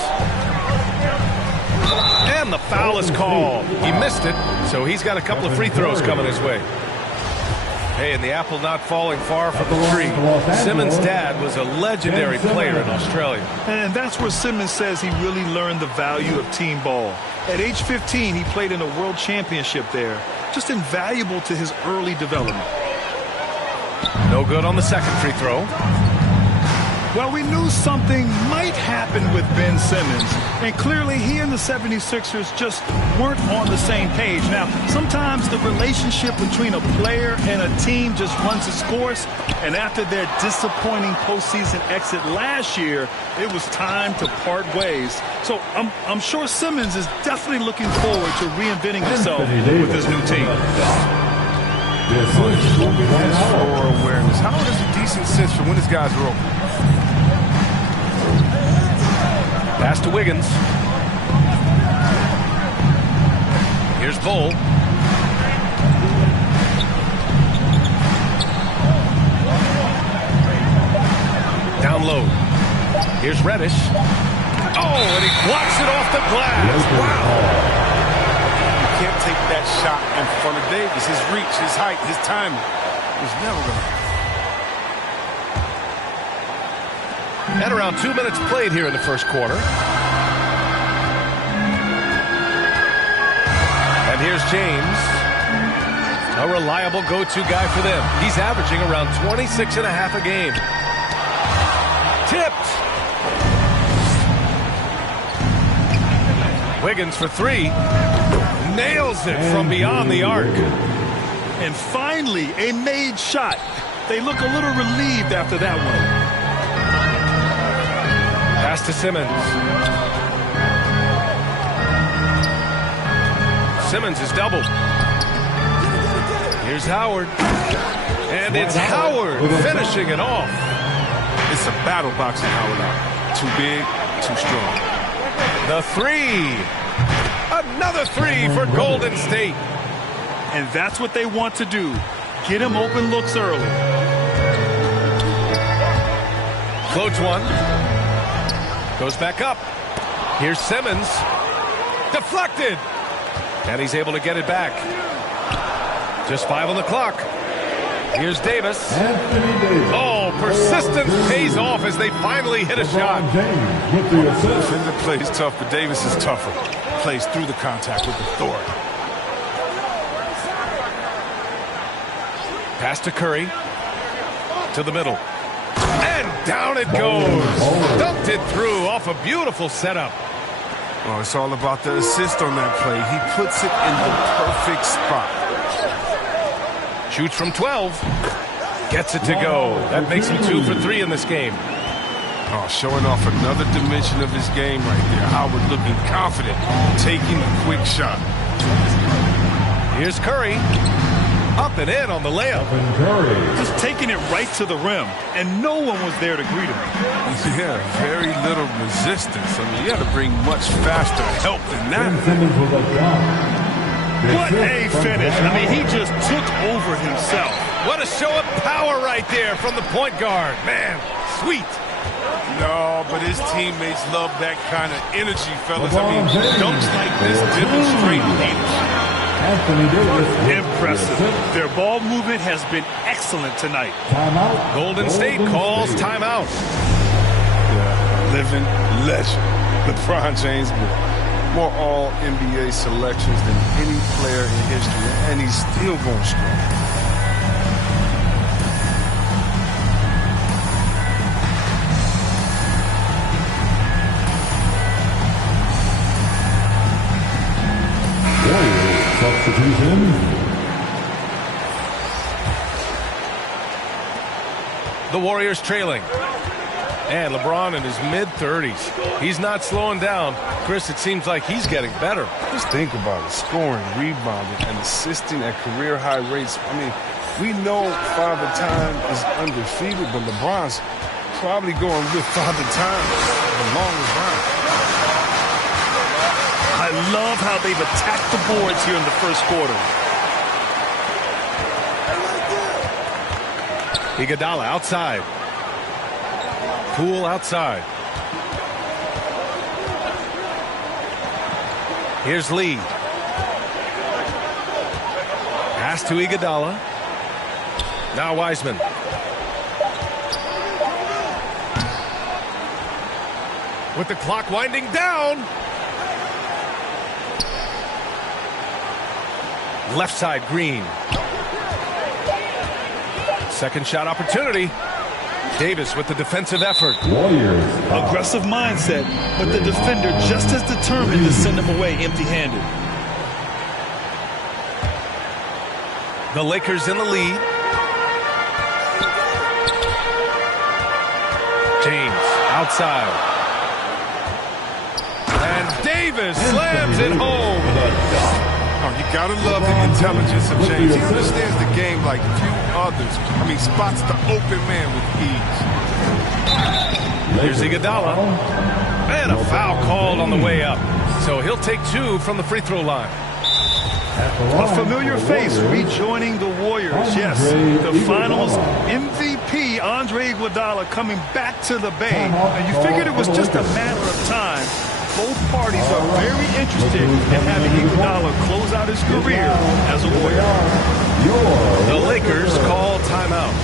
and the foul is called. He missed it, so he's got a couple of free throws coming his way. Hey, and the apple not falling far from the tree. Simmons' dad was a legendary player in Australia. And that's where Simmons says he really learned the value of team ball. At age 15, he played in a world championship there. Just invaluable to his early development. No good on the second free throw. Well, we knew something might happen with Ben Simmons, and clearly he and the 76ers just weren't on the same page. Now, sometimes the relationship between a player and a team just runs its course, and after their disappointing postseason exit last year, it was time to part ways. So I'm sure Simmons is definitely looking forward to reinventing himself with his new team. Floor awareness. How is a decent sense for when his guys are open? Pass to Wiggins. Here's Bull. Down low. Here's Reddish. Oh, and he blocks it off the glass. Wow. You can't take that shot in front of Davis. His reach, his height, his timing was never going to. At around 2 minutes played here in the first quarter. And here's James. A reliable go-to guy for them. He's averaging around 26.5 a game. Tipped. Wiggins for three. Nails it from beyond the arc. And finally, a made shot. They look a little relieved after that one. Pass to Simmons. Simmons is doubled. Here's Howard. And it's Howard finishing it off. It's a battle boxing Howard out. Too big, too strong. The three. Another three for Golden State. And that's what they want to do. Get him open looks early. Floats one. Goes back up. Here's Simmons. Deflected. And he's able to get it back. Just 5 on the clock. Here's Davis. Oh, persistence pays off as they finally hit a shot. Defender plays tough, but Davis is tougher. Plays through the contact with authority. Pass to Curry. To the middle. And down it goes. Dumped it through off a beautiful setup. Oh, it's all about the assist on that play. He puts it in the perfect spot. Shoots from 12. Gets it to go. That makes him 2 for 3 in this game. Oh, showing off another dimension of his game right there. Howard looking confident, taking a quick shot. Here's Curry. Up and in on the layup. Just taking it right to the rim, and no one was there to greet him. Yeah, very little resistance. I mean, you got to bring much faster help than that. What a finish. I mean, he just took over himself. What a show of power right there from the point guard. Man, sweet. No, but his teammates love that kind of energy, fellas. I mean, dunks like this demonstrate leadership. Impressive. Their ball movement has been excellent tonight. Golden State calls timeout. Yeah, living legend. LeBron James with more all-NBA selections than any player in history, and he's still going strong. Substitution. The Warriors trailing. And LeBron in his mid-30s. He's not slowing down. Chris, it seems like he's getting better. Just think about it. Scoring, rebounding, and assisting at career-high rates. I mean, we know Father Time is undefeated, but LeBron's probably going with Father Time the longest round. I love how they've attacked the boards here in the first quarter. Iguodala outside. Poole outside. Here's Lee. Pass to Iguodala. Now Wiseman. With the clock winding down. Left side, Green. Second shot opportunity. Davis with the defensive effort. Warriors. Aggressive mindset, but the defender just as determined to send him away empty-handed. The Lakers in the lead. James outside. And Davis slams it home. Oh, you gotta love the intelligence of James. He understands the game like few others. I mean, spots the open man with ease. Here's Iguodala. And a foul called on the way up. So he'll take 2 from the free throw line. A familiar face rejoining the Warriors. Yes, the finals MVP, Andre Iguodala, coming back to the Bay. And you figured it was just a matter of time. Both parties are very interested in having Iguodala close out his career as a Warrior. The Lakers call timeout.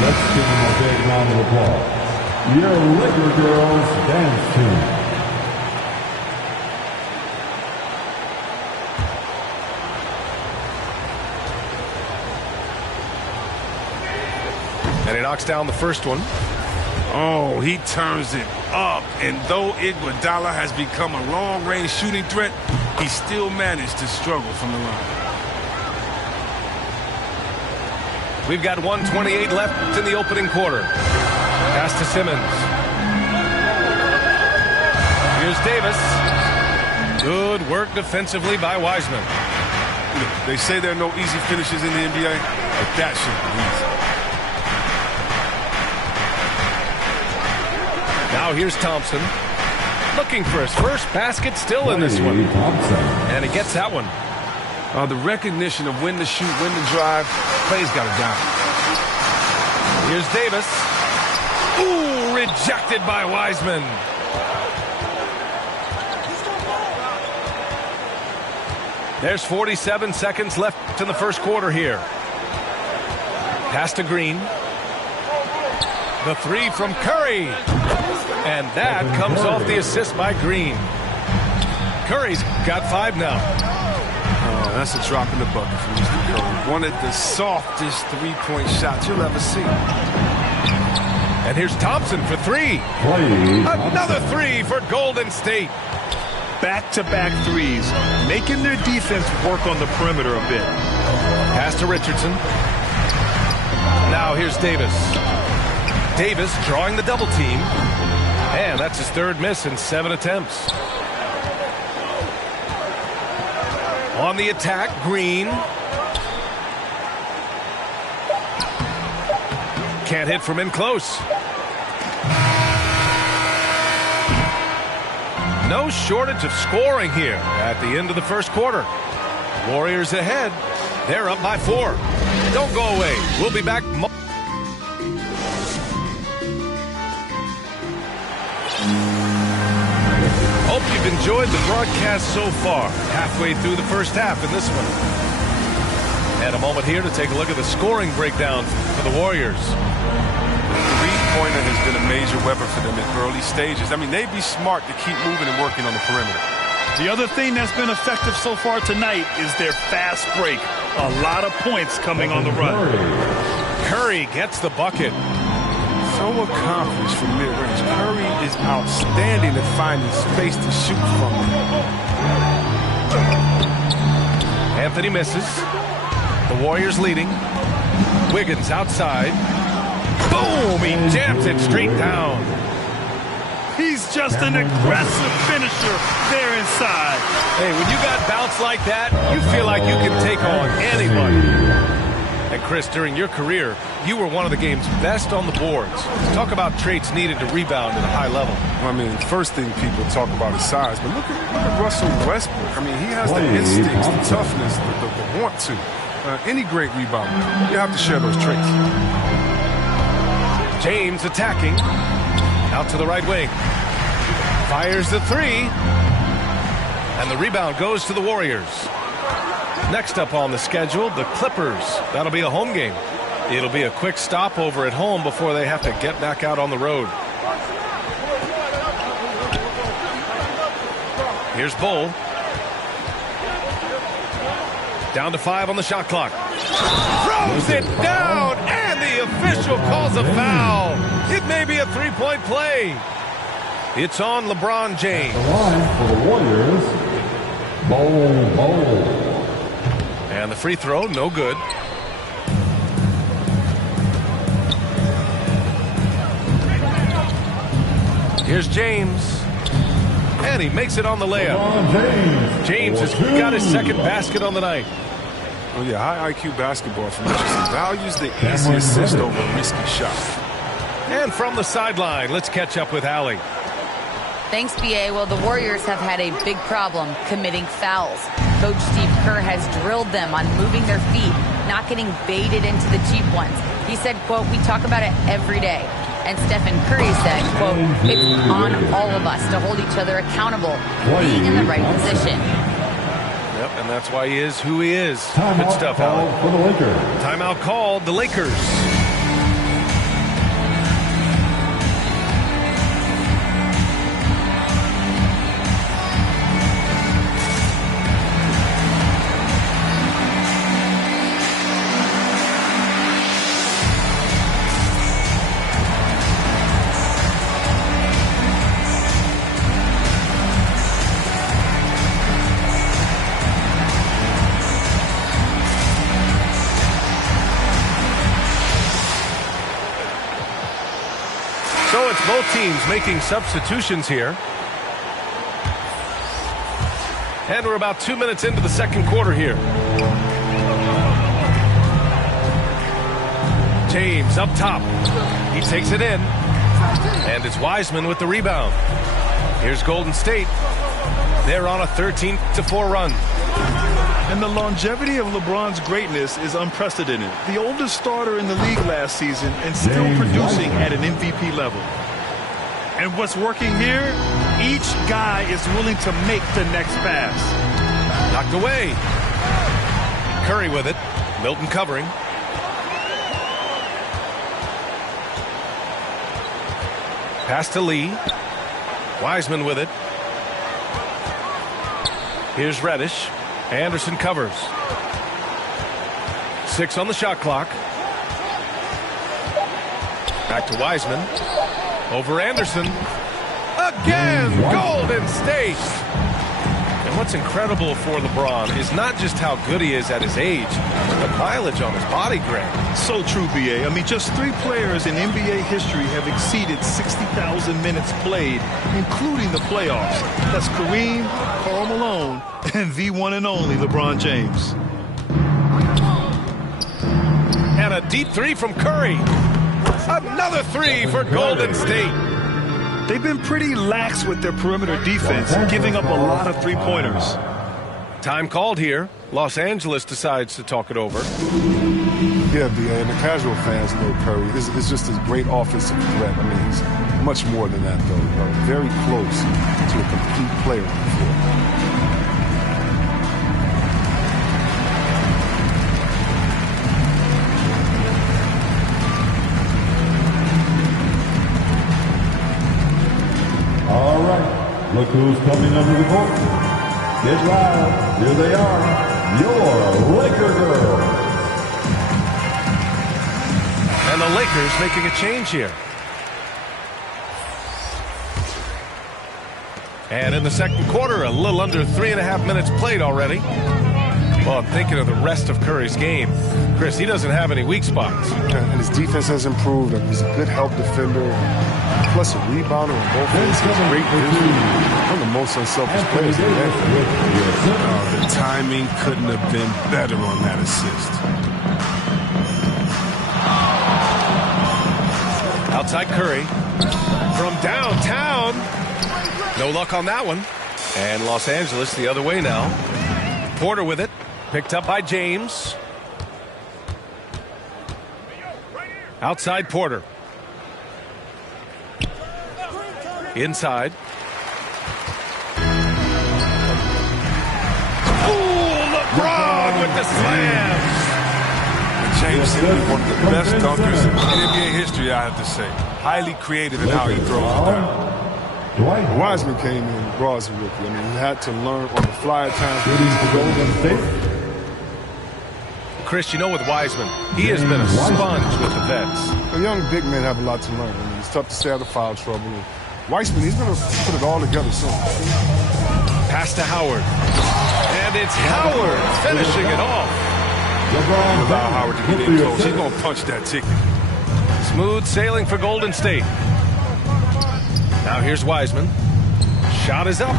Let's give them a big round of applause. Your Laker Girls Dance Team. And he knocks down the first one. Oh, he turns it up. And though Iguodala has become a long-range shooting threat, he still managed to struggle from the line. We've got 1:28 left in the opening quarter. Pass to Simmons. Here's Davis. Good work defensively by Wiseman. They say there are no easy finishes in the NBA, but that should be easy. Now here's Thompson. Looking for his first basket, still in this one. And he gets that one. The recognition of when to shoot, when to drive, plays got it down. Here's Davis. Ooh, rejected by Wiseman. There's 47 seconds left in the first quarter here. Pass to Green. The three from Curry. And that comes off the assist by Green. Curry's got 5 now. Oh, that's a drop in the bucket for Mr. Curry. One of the softest three-point shots you'll ever see. And here's Thompson for 3. Another 3 for Golden State. Back-to-back threes, making their defense work on the perimeter a bit. Pass to Richardson. Now here's Davis. Davis drawing the double team. And that's his 3rd miss in 7 attempts. On the attack, Green. Can't hit from in close. No shortage of scoring here at the end of the first quarter. Warriors ahead. They're up by 4. Don't go away. We'll be back. Hope you've enjoyed the broadcast so far. Halfway through the first half in this one. And a moment here to take a look at the scoring breakdown for the Warriors. Three-pointer has been a major weapon for them in early stages. I mean, they'd be smart to keep moving and working on the perimeter. The other thing that's been effective so far tonight is their fast break. A lot of points coming on the run. Curry gets the bucket. so accomplished from mid-range. Curry is outstanding at finding space to shoot from. Anthony misses. The Warriors leading. Wiggins outside. Boom! He jams it straight down. He's just an aggressive finisher there inside. Hey, when you got bounce like that, you feel like you can take on anybody. And Chris, during your career, you were one of the game's best on the boards. Talk about traits needed to rebound at a high level. I mean, first thing people talk about is size, but look at Russell Westbrook. I mean, he has the instincts, the toughness, the want to. Any great rebounder, you have to share those traits. James attacking. Out to the right wing. Fires the three. And the rebound goes to the Warriors. Next up on the schedule, the Clippers. That'll be a home game. It'll be a quick stopover at home before they have to get back out on the road. Here's Bull. Down to 5 on the shot clock. Throws it down, and the official calls a foul. It may be a three-point play. It's on LeBron James. The line for the Warriors, Bull. And the free throw, no good. Here's James. And he makes it on the layup. James has got his second basket on the night. Oh, yeah, high IQ basketball from Richardson. Values the easy assist over a risky shot. And from the sideline, let's catch up with Allie. Thanks, BA. Well, the Warriors have had a big problem committing fouls. Coach Steve Kerr has drilled them on moving their feet, not getting baited into the cheap ones. He said, quote, "We talk about it every day." And Stephen Curry said, quote, "It's on all of us to hold each other accountable, being in the right position." Yep, and that's why he is who he is. Good stuff, Allie. For the Lakers. Timeout called the Lakers. So it's both teams making substitutions here. And we're about 2 minutes into the second quarter here. James up top. He takes it in. And it's Wiseman with the rebound. Here's Golden State. They're on a 13-4 run. And the longevity of LeBron's greatness is unprecedented. The oldest starter in the league last season and still producing at an MVP level. And what's working here? Each guy is willing to make the next pass. Knocked away. Curry with it. Milton covering. Pass to Lee. Wiseman with it. Here's Reddish. Anderson covers. 6 on the shot clock. Back to Wiseman. Over Anderson. Again, Golden State. And what's incredible for LeBron is not just how good he is at his age, but the mileage on his body grade. So true, BA. I mean, just 3 players in NBA history have exceeded 60,000 minutes played, including the playoffs. That's Kareem, Karl Malone, and the one and only LeBron James. And a deep 3 from Curry. Another 3 for Golden State. They've been pretty lax with their perimeter defense, giving up a lot of three-pointers. Time called here. Los Angeles decides to talk it over. Yeah, BA, and the casual fans know Curry is just a great offensive threat. I mean, he's much more than that, though. Very close to a complete player on the floor. All right, look who's coming under the court. Get loud. Here they are, your Laker girls. And the Lakers making a change here. And in the second quarter, a little under 3.5 minutes played already. Well, I'm thinking of the rest of Curry's game. Chris, he doesn't have any weak spots. And his defense has improved. He's a good help defender. Plus a rebounder on both ends. He's great vision. One of the most unselfish players in the NFL. The timing couldn't have been better on that assist. Outside Curry. From downtown. No luck on that one. And Los Angeles the other way now. Porter with it. Picked up by James. Outside Porter. Inside. Ooh, LeBron with the slam. James is one of the best dunkers in NBA history, I have to say. Highly creative in how he throws it down. Wiseman came in raw as a rookie. I mean, he had to learn on the fly at times. Chris, you know with Wiseman, he has been a sponge with the vets. The young big men have a lot to learn. I mean, it's tough to stay out of foul trouble. And Wiseman, he's going to put it all together soon. Pass to Howard. And it's Howard finishing it off. Allow Howard to get in close. He's going to punch that ticket. Smooth sailing for Golden State. Now here's Wiseman. Shot is up.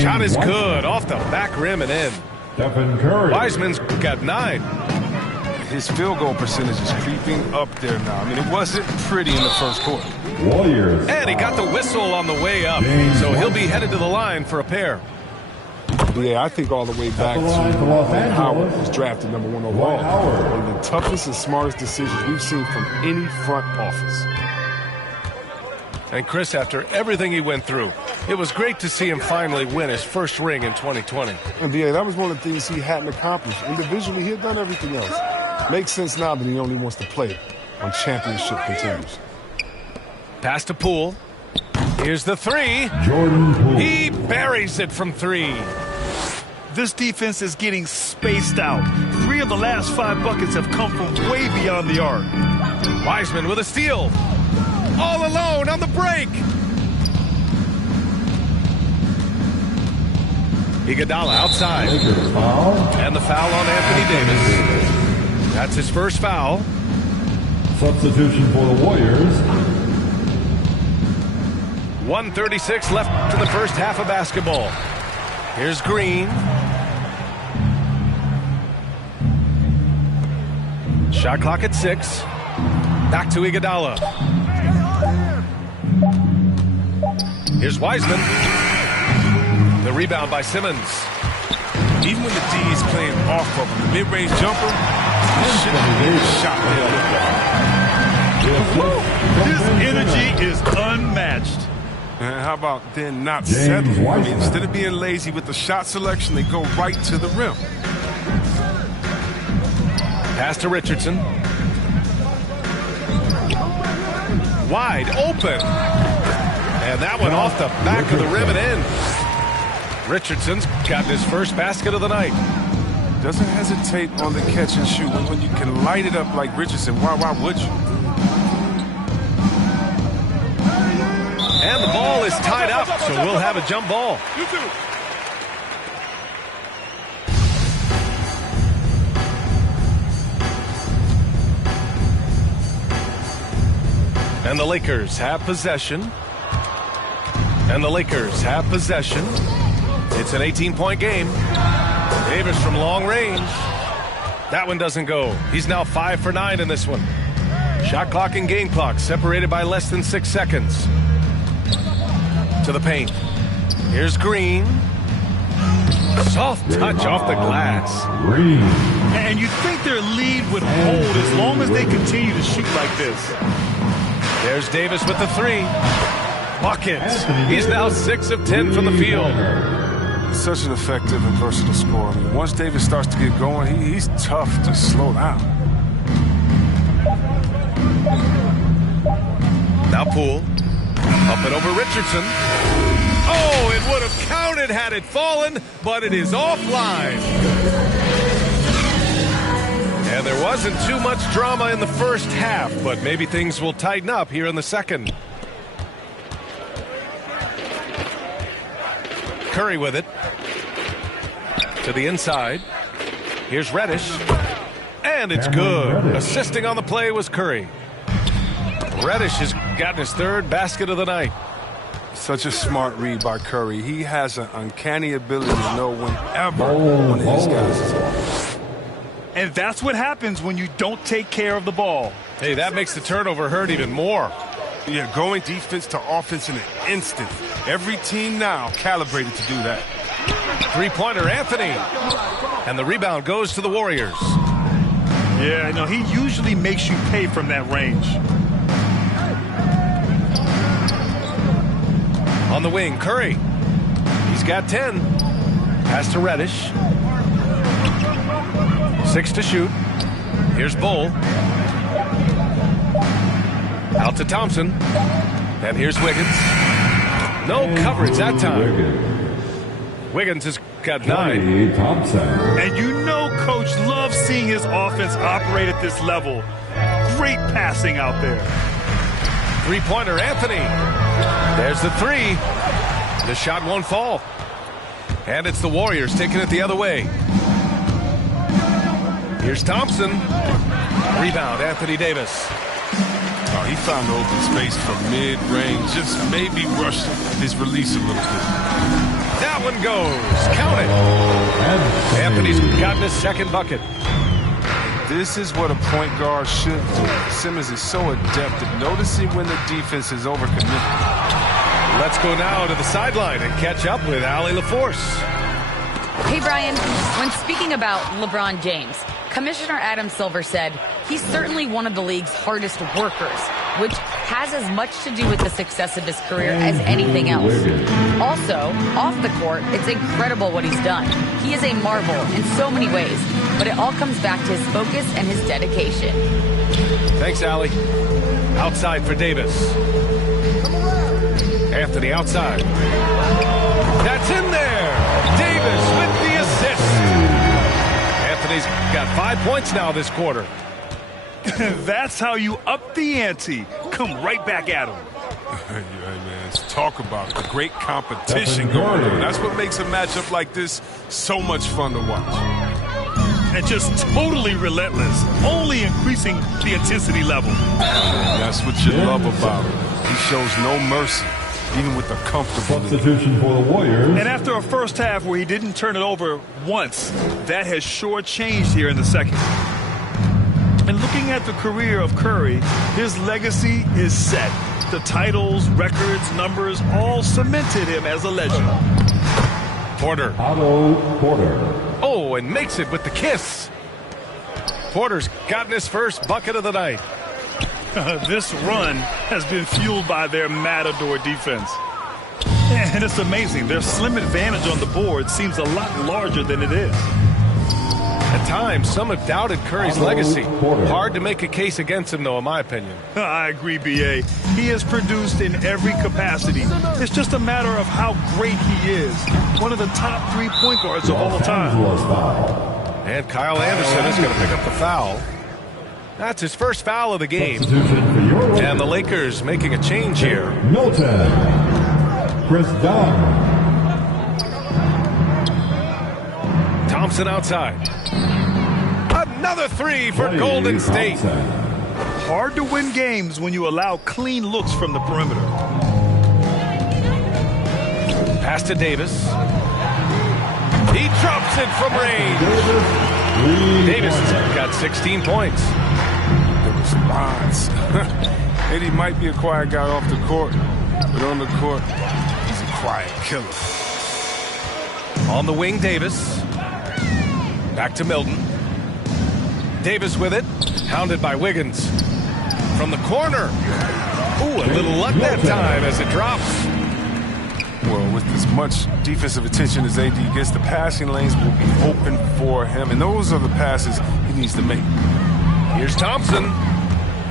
Shot is good. Off the back rim and in. Stephen Curry. Wiseman's got 9. His field goal percentage is creeping up there now. I mean, it wasn't pretty in the first quarter. Warriors. And he got the whistle on the way up. So he'll be headed to the line for a pair. Yeah, I think all the way back to when Howard was drafted #1 overall. One of the toughest and smartest decisions we've seen from any front office. And Chris, after everything he went through, it was great to see him finally win his first ring in 2020. And yeah, that was one of the things he hadn't accomplished. Individually, he had done everything else. Makes sense now that he only wants to play when championship continues. Pass to Poole. Here's the 3. Jordan Poole. He buries it from 3. This defense is getting spaced out. 3 of the last 5 buckets have come from way beyond the arc. Wiseman with a steal. All alone on the break. Iguodala outside. And the foul on Anthony Davis. That's his first foul. Substitution for the Warriors. 1:36 left in the first half of basketball. Here's Green. Shot clock at 6. Back to Iguodala. Here's Wiseman. The rebound by Simmons. Even when the D is playing off of him, the mid-range jumper, he shouldn't have been shot there. This energy is unmatched. And how about then not settling? I mean, instead of being lazy with the shot selection, they go right to the rim. Pass to Richardson. Wide open. And that one off the back of the rim and in. Richardson's got his first basket of the night. Doesn't hesitate on the catch and shoot. When you can light it up like Richardson, why would you? And the ball is tied up, so we'll have a jump ball. And the Lakers have possession. And the Lakers have possession. It's an 18-point game. Davis from long range. That one doesn't go. He's now 5 for 9 in this one. Shot clock and game clock separated by less than 6 seconds. To the paint. Here's Green. Soft touch off the glass. Green. And you'd think their lead would hold as long as they continue to shoot like this. There's Davis with the 3. Buckets. He's now 6 of 10 from the field. Such an effective and versatile scorer. I mean, once Davis starts to get going, he's tough to slow down. Now Poole. Up and over Richardson. Oh, it would have counted had it fallen, but it is offline. And there wasn't too much drama in the first half, but maybe things will tighten up here in the second. Curry with it. To the inside. Here's Reddish. And it's good. Assisting on the play was Curry. Reddish has gotten his third basket of the night. Such a smart read by Curry. He has an uncanny ability to know whenever one of these guys is off. And that's what happens when you don't take care of the ball. Hey, that makes the turnover hurt even more. Yeah, going defense to offense in an instant. Every team now calibrated to do that. Three-pointer, Anthony. And the rebound goes to the Warriors. Yeah, no, he usually makes you pay from that range. On the wing, Curry. He's got 10. Pass to Reddish. 6 to shoot. Here's Bull. Out to Thompson. And here's Wiggins. No coverage that time. Wiggins has got 9. And you know Coach loves seeing his offense operate at this level. Great passing out there. Three-pointer, Anthony. There's the 3. The shot won't fall. And it's the Warriors taking it the other way. Here's Thompson. Rebound, Anthony Davis. Oh, he found the open space from mid-range. Just maybe rushed his release a little bit. That one goes. Count it. Anthony's gotten his second bucket. This is what a point guard should do. Simmons is so adept at noticing when the defense is overcommitted. Let's go now to the sideline and catch up with Allie LaForce. Hey, Brian, when speaking about LeBron James, Commissioner Adam Silver said he's certainly one of the league's hardest workers, which has as much to do with the success of his career as anything else. Also, off the court, it's incredible what he's done. He is a marvel in so many ways, but it all comes back to his focus and his dedication. Thanks, Allie. Outside for Davis. Anthony outside. That's in there. Davis with the assist. Anthony's got 5 points now this quarter. That's how you up the ante. Come right back at him. Yeah, man, let's talk about the great competition going on. That's what makes a matchup like this so much fun to watch. And just totally relentless, only increasing the intensity level. That's what you love about him. He shows no mercy, even with a comfortable substitution for the Warriors. And after a first half where he didn't turn it over once, that has sure changed here in the second. And looking at the career of Curry, his legacy is set. The titles, records, numbers all cemented him as a legend. Porter. Otto Porter. Oh, and makes it with the kiss. Porter's gotten his first bucket of the night. This run has been fueled by their Matador defense. And it's amazing. Their slim advantage on the board seems a lot larger than it is. At times, some have doubted Curry's legacy. Hard to make a case against him, though, in my opinion. I agree, B.A. He has produced in every capacity. It's just a matter of how great he is. One of the top 3 point guards of all time. And Kyle Anderson is going to pick up the foul. That's his first foul of the game. And the Lakers making a change here. Milton. Chris Dunn. Thompson outside. Another 3 for Golden State. Hard to win games when you allow clean looks from the perimeter. Pass to Davis. He drops it from range. Davis has got 16 points. The response. Eddie might be a quiet guy off the court, but on the court, he's a quiet killer. On the wing, Davis. Back to Milton. Davis with it. Hounded by Wiggins. From the corner. Ooh, a little luck that time as it drops. Well, with as much defensive attention as AD gets, the passing lanes will be open for him, and those are the passes he needs to make. Here's Thompson.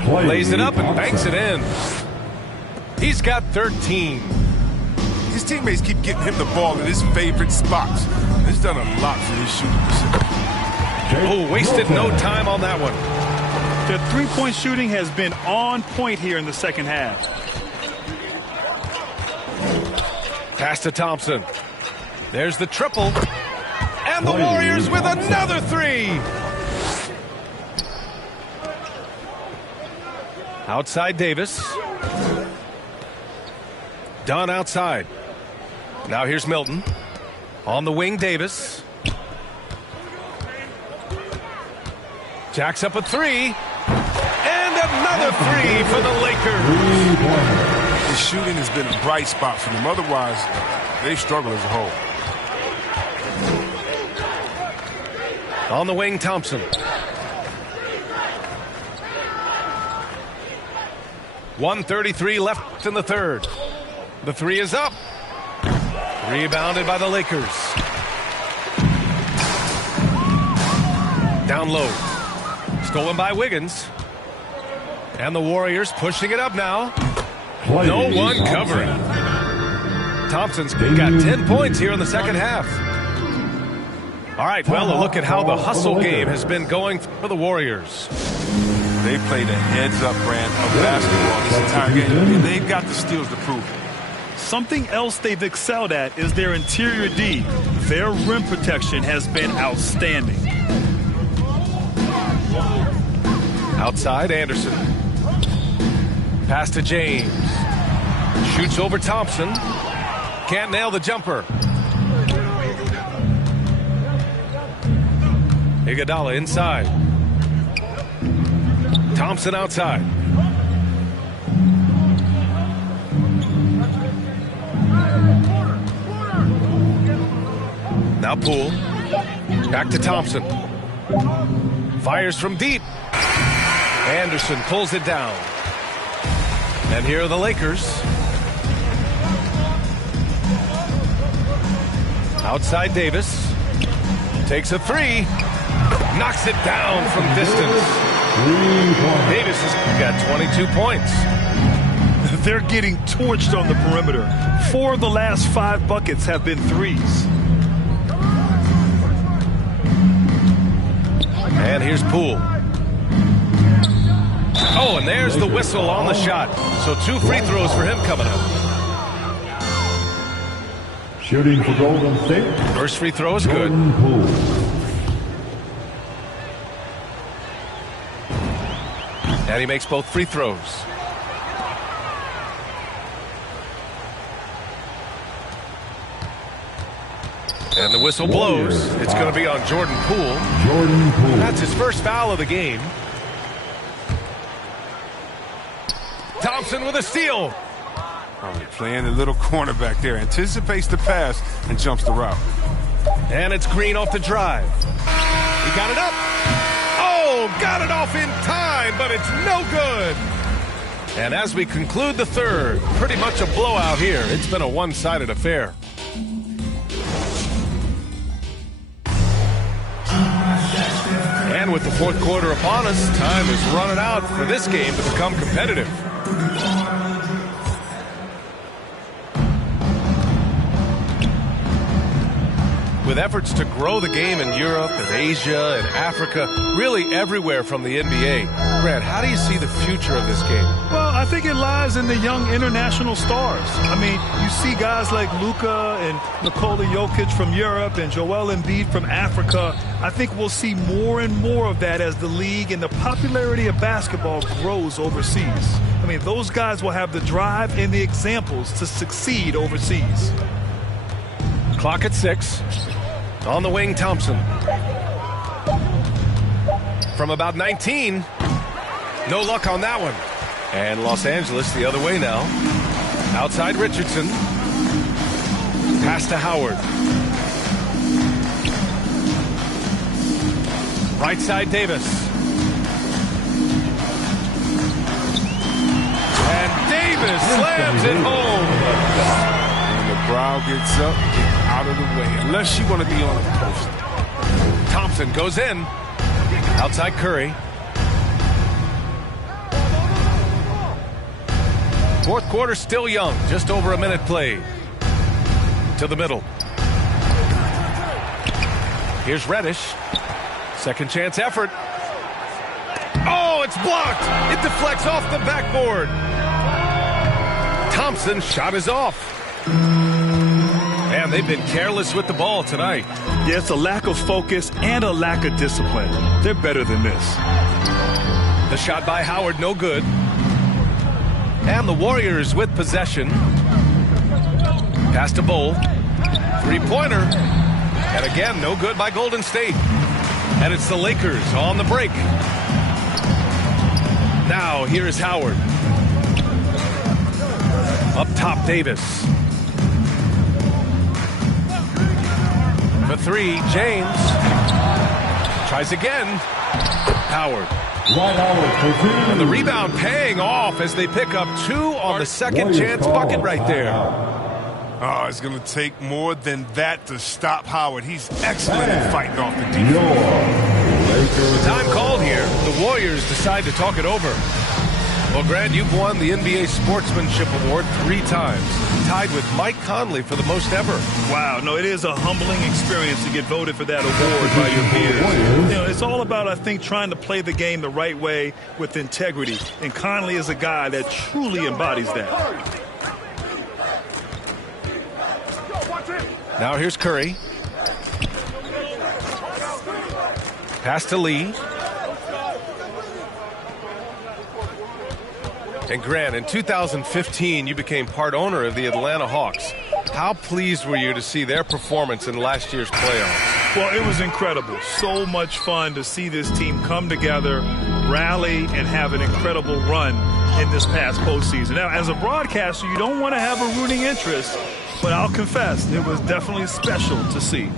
Lays it up and banks it in. He's got 13. His teammates keep getting him the ball in his favorite spots. He's done a lot for his shooting percentage. Oh, wasted no time on that one. The three-point shooting has been on point here in the second half. Pass to Thompson. There's the triple. And the Warriors with another three. Outside Davis. Dunn outside. Now here's Milton. On the wing, Davis. Jacks up a three. And another three for the Lakers. The shooting has been a bright spot for them. Otherwise, they struggle as a whole. On the wing, Thompson. .133 left in the third. The three is up. Rebounded by the Lakers. Down low. Stolen by Wiggins. And the Warriors pushing it up now. No one covering. Thompson's got 10 points here in the second half. All right, well, a look at how the hustle game has been going for the Warriors. They played a heads-up brand of basketball this entire game, and they've got the steals to prove it. Something else they've excelled at is their interior D. Their rim protection has been outstanding. Outside, Anderson. Pass to James. Shoots over Thompson. Can't nail the jumper. Iguodala inside. Thompson outside. Now Poole. Back to Thompson. Fires from deep. Anderson pulls it down. And here are the Lakers. Outside Davis. Takes a three. Knocks it down from distance. Davis has got 22 points. They're getting torched on the perimeter. 4 of the last 5 buckets have been threes. And here's Poole. Oh, and there's the whistle on the shot. So 2 free throws for him coming up. Shooting for Golden State. First free throw is good. And he makes both free throws. And the whistle blows. It's going to be on Jordan Poole. That's his first foul of the game. Thompson with a steal. Oh, playing the little cornerback there. Anticipates the pass and jumps the route. And it's Green off the drive. He got it up. Oh, got it off in time, but it's no good. And as we conclude the third, pretty much a blowout here. It's been a one-sided affair. And with the fourth quarter upon us, time is running out for this game to become competitive. With efforts to grow the game in Europe and Asia and Africa, really everywhere from the NBA. Grant, how do you see the future of this game? Well, I think it lies in the young international stars. I mean, you see guys like Luka and Nikola Jokic from Europe and Joel Embiid from Africa. I think we'll see more and more of that as the league and the popularity of basketball grows overseas. I mean, those guys will have the drive and the examples to succeed overseas. Clock at 6. On the wing, Thompson. From about 19. No luck on that one. And Los Angeles the other way now. Outside Richardson. Pass to Howard. Right side Davis. And Davis slams it home. When the crowd gets up, get out of the way, unless you want to be on a post. Thompson goes in. Outside Curry. Fourth quarter still young. Just over a minute played. To the middle. Here's Reddish. Second chance effort. Oh, it's blocked. It deflects off the backboard. Thompson's shot is off. And Man, they've been careless with the ball tonight. Yeah, it's a lack of focus and a lack of discipline. They're better than this. The shot by Howard, no good. And the Warriors with possession. Pass to Bull. Three-pointer. And again, no good by Golden State. And it's the Lakers on the break. Now, here's Howard. Up top, Davis. For three, James. Tries again. Howard. And the rebound paying off as they pick up 2 on the second chance bucket right there. Oh, it's going to take more than that to stop Howard. He's excellent at fighting off the defense. Time called here. The Warriors decide to talk it over. Well, Grant, you've won the NBA Sportsmanship Award 3 times, tied with Mike Conley for the most ever. Wow, no, it is a humbling experience to get voted for that award by your peers. You know, it's all about, I think, trying to play the game the right way with integrity. And Conley is a guy that truly embodies that. Now here's Curry. Pass to Lee. And Grant, in 2015, you became part owner of the Atlanta Hawks. How pleased were you to see their performance in last year's playoffs? Well, it was incredible. So much fun to see this team come together, rally, and have an incredible run in this past postseason. Now, as a broadcaster, you don't want to have a rooting interest, but I'll confess, it was definitely special to see.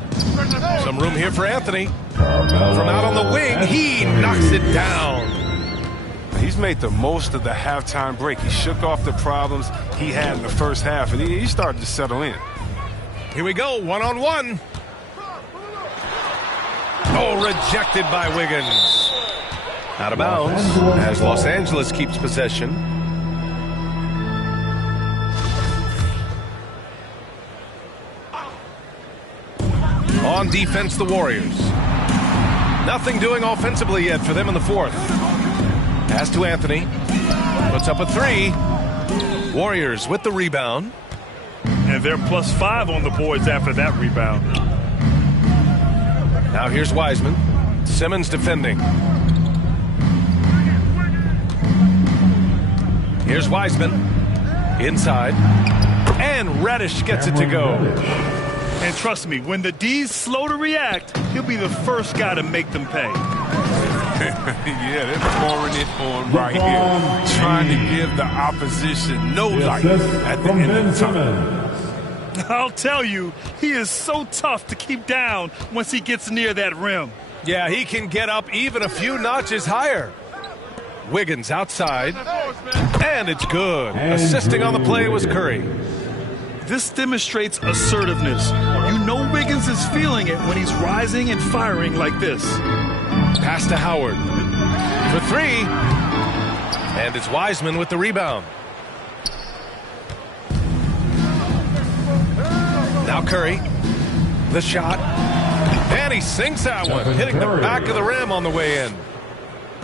Some room here for Anthony. From out on the wing, he knocks it down. He's made the most of the halftime break. He shook off the problems he had in the first half, and he started to settle in. Here we go, one-on-one. Oh, rejected by Wiggins. Out of bounds as Los Angeles keeps possession. On defense, the Warriors. Nothing doing offensively yet for them in the fourth. Pass to Anthony. Puts up a 3. Warriors with the rebound. And they're +5 on the boards after that rebound. Now here's Wiseman. Simmons defending. Here's Wiseman. Inside. And Reddish gets it to go. And trust me, when the D's slow to react, he'll be the first guy to make them pay. Yeah, they're pouring it for him right here. Trying to give the opposition no life at the end of the time. I'll tell you, he is so tough to keep down once he gets near that rim. Yeah, he can get up even a few notches higher. Wiggins outside. And it's good. Assisting on the play was Curry. This demonstrates assertiveness. You know Wiggins is feeling it when he's rising and firing like this. Pass to Howard for 3. And it's Wiseman with the rebound. Now Curry. The shot. And he sinks that one, hitting the back of the rim on the way in.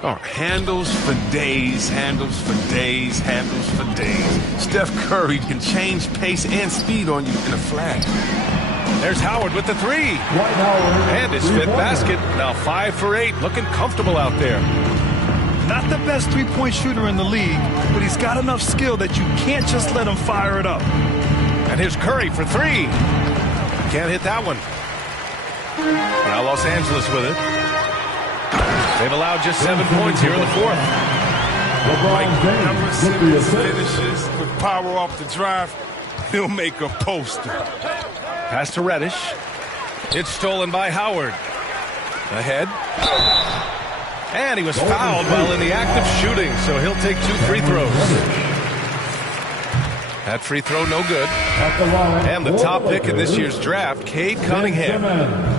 Oh, handles for days, handles for days, handles for days. Steph Curry can change pace and speed on you in a flash. There's Howard with the 3. And his 5th basket. Now 5 for 8. Looking comfortable out there. Not the best three-point shooter in the league, but he's got enough skill that you can't just let him fire it up. And here's Curry for 3. Can't hit that one. Now Los Angeles with it. They've allowed just 7 points here in the fourth. Like whenever Simmons finishes with power off the drive, he'll make a poster. Pass to Reddish. It's stolen by Howard. Ahead. And he was fouled while in the act of shooting, so he'll take 2 free throws. That free throw no good. And the top pick in this year's draft, Cade Cunningham.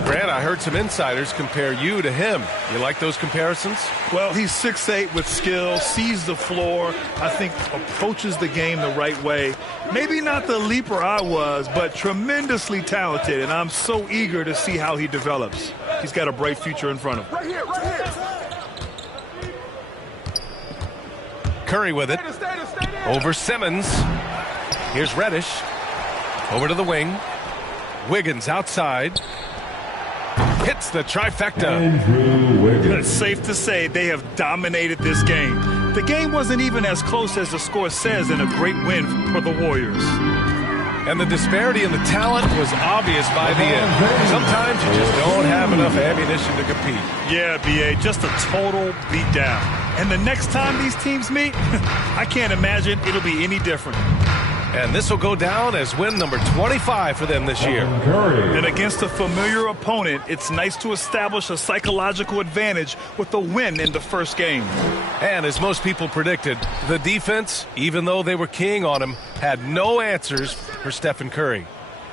Grant, I heard some insiders compare you to him. You like those comparisons? Well, he's 6'8" with skill, sees the floor, I think approaches the game the right way. Maybe not the leaper I was, but tremendously talented, and I'm so eager to see how he develops. He's got a bright future in front of him. Right here, right here. Curry with it. Over Simmons. Here's Reddish. Over to the wing. Wiggins outside. Hits the trifecta. Andrew Wiggins. It's safe to say they have dominated this game. The game wasn't even as close as the score says in a great win for the Warriors. And the disparity in the talent was obvious by the end. Sometimes you just don't have enough ammunition to compete. Yeah, B.A., just a total beatdown. And the next time these teams meet, I can't imagine it'll be any different. And this will go down as win number 25 for them this year. And against a familiar opponent, it's nice to establish a psychological advantage with a win in the first game. And as most people predicted, the defense, even though they were keying on him, had no answers for Stephen Curry.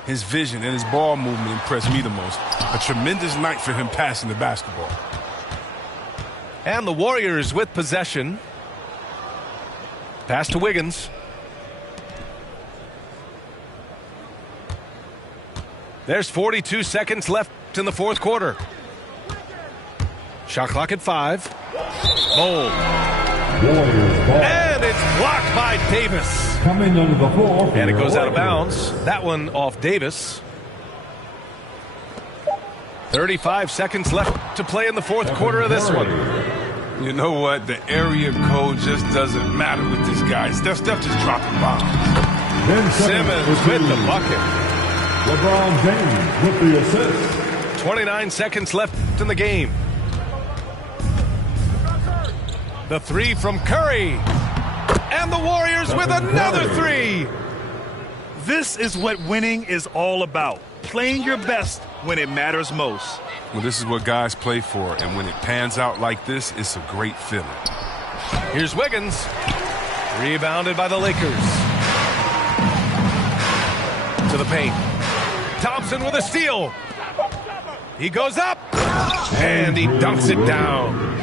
His vision and his ball movement impressed me the most. A tremendous night for him passing the basketball. And the Warriors with possession. Pass to Wiggins. There's 42 seconds left in the fourth quarter. Shot clock at 5. Bold. And it's blocked by Davis. Coming under the floor. And it goes out of bounds. That one off Davis. 35 seconds left to play in the fourth quarter of this one. You know what? The area code just doesn't matter with this guy. Steph just dropping bombs. Simmons with the bucket. LeBron James with the assist. 29 seconds left in the game. The three from Curry. And the Warriors with another three. This is what winning is all about. Playing your best when it matters most. Well, this is what guys play for, and when it pans out like this, it's a great feeling. Here's Wiggins. Rebounded by the Lakers. To the paint. Thompson with a steal. He goes up. And he dunks it down.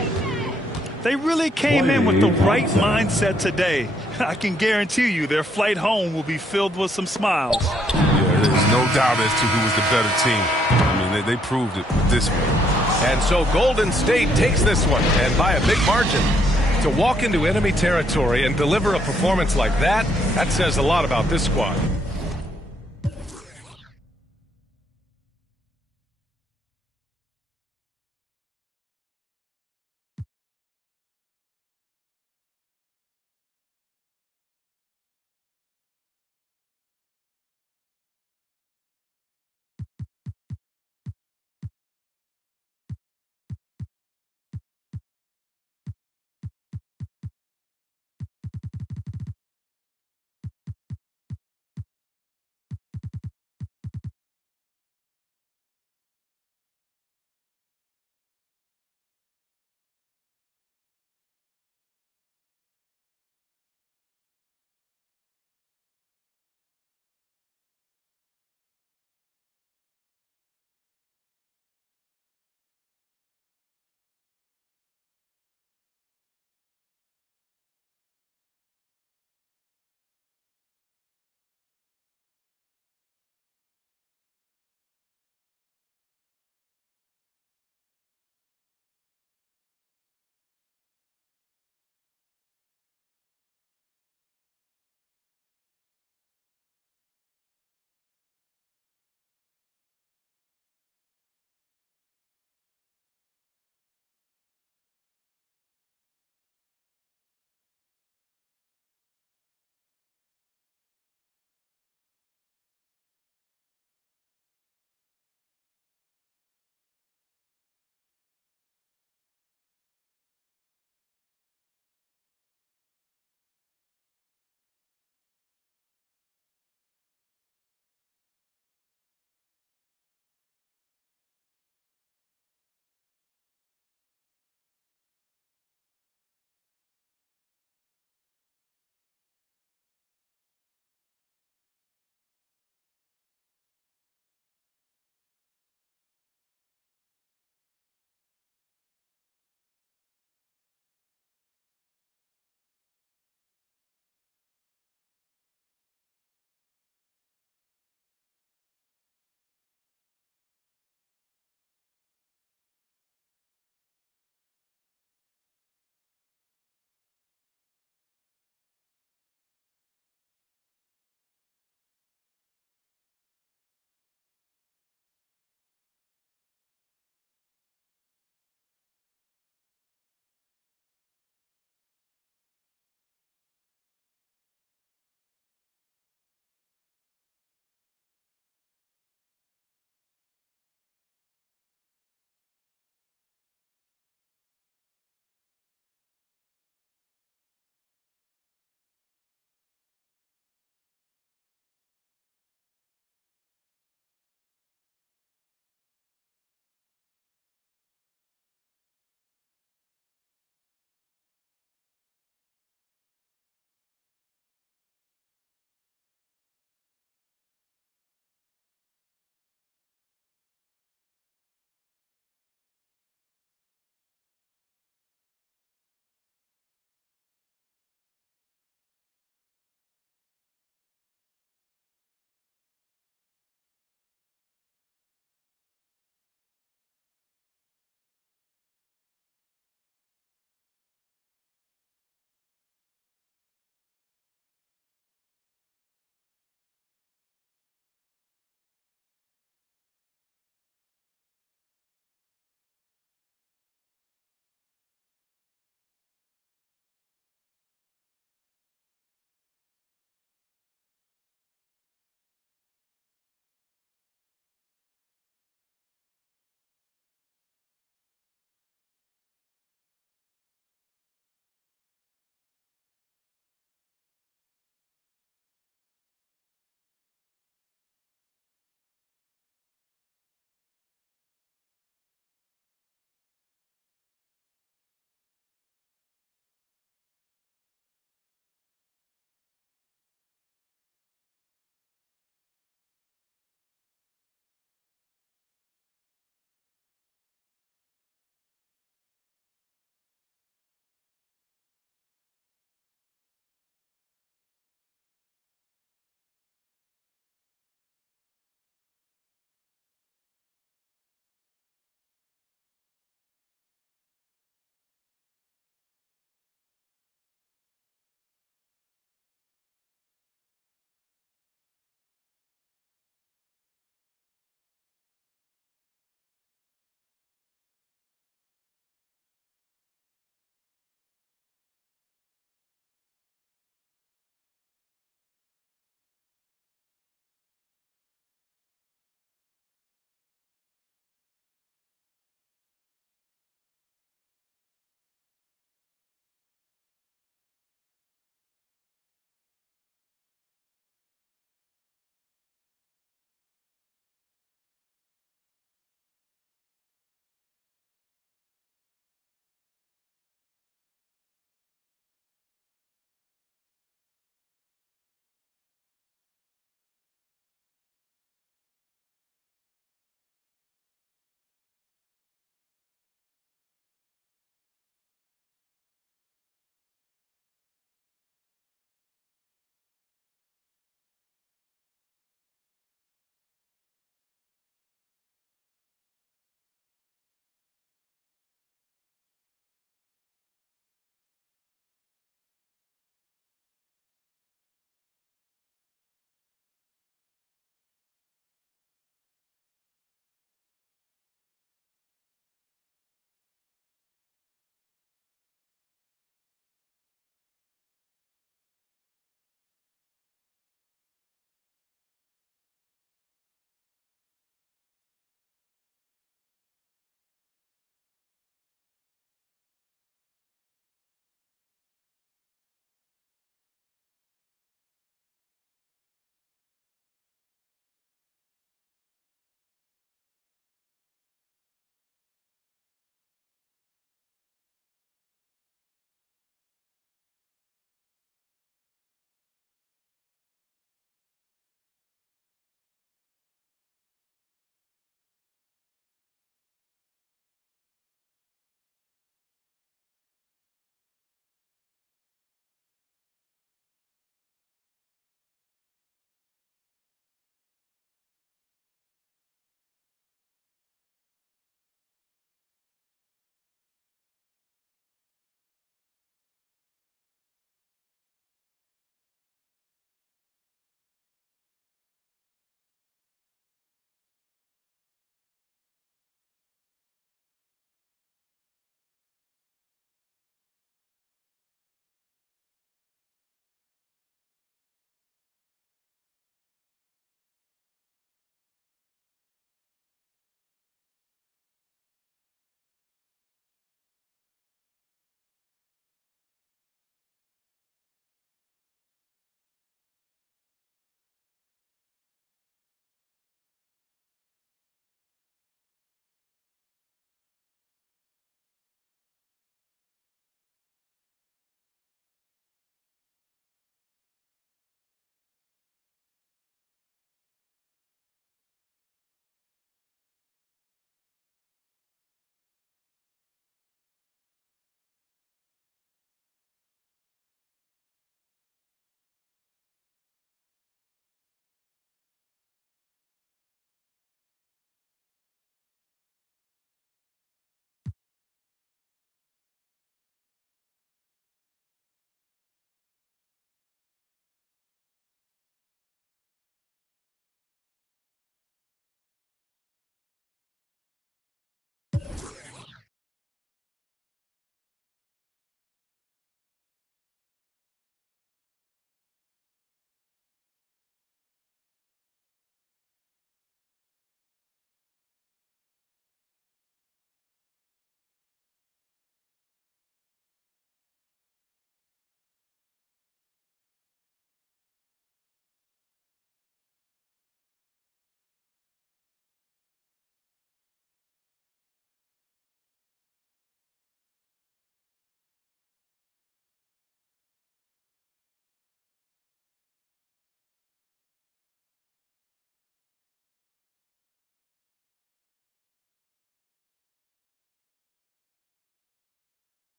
They really came in with the right mindset today. I can guarantee you their flight home will be filled with some smiles. Yeah, there's no doubt as to who was the better team. I mean, they proved it with this one. And so Golden State takes this one, and by a big margin. To walk into enemy territory and deliver a performance like that, that says a lot about this squad.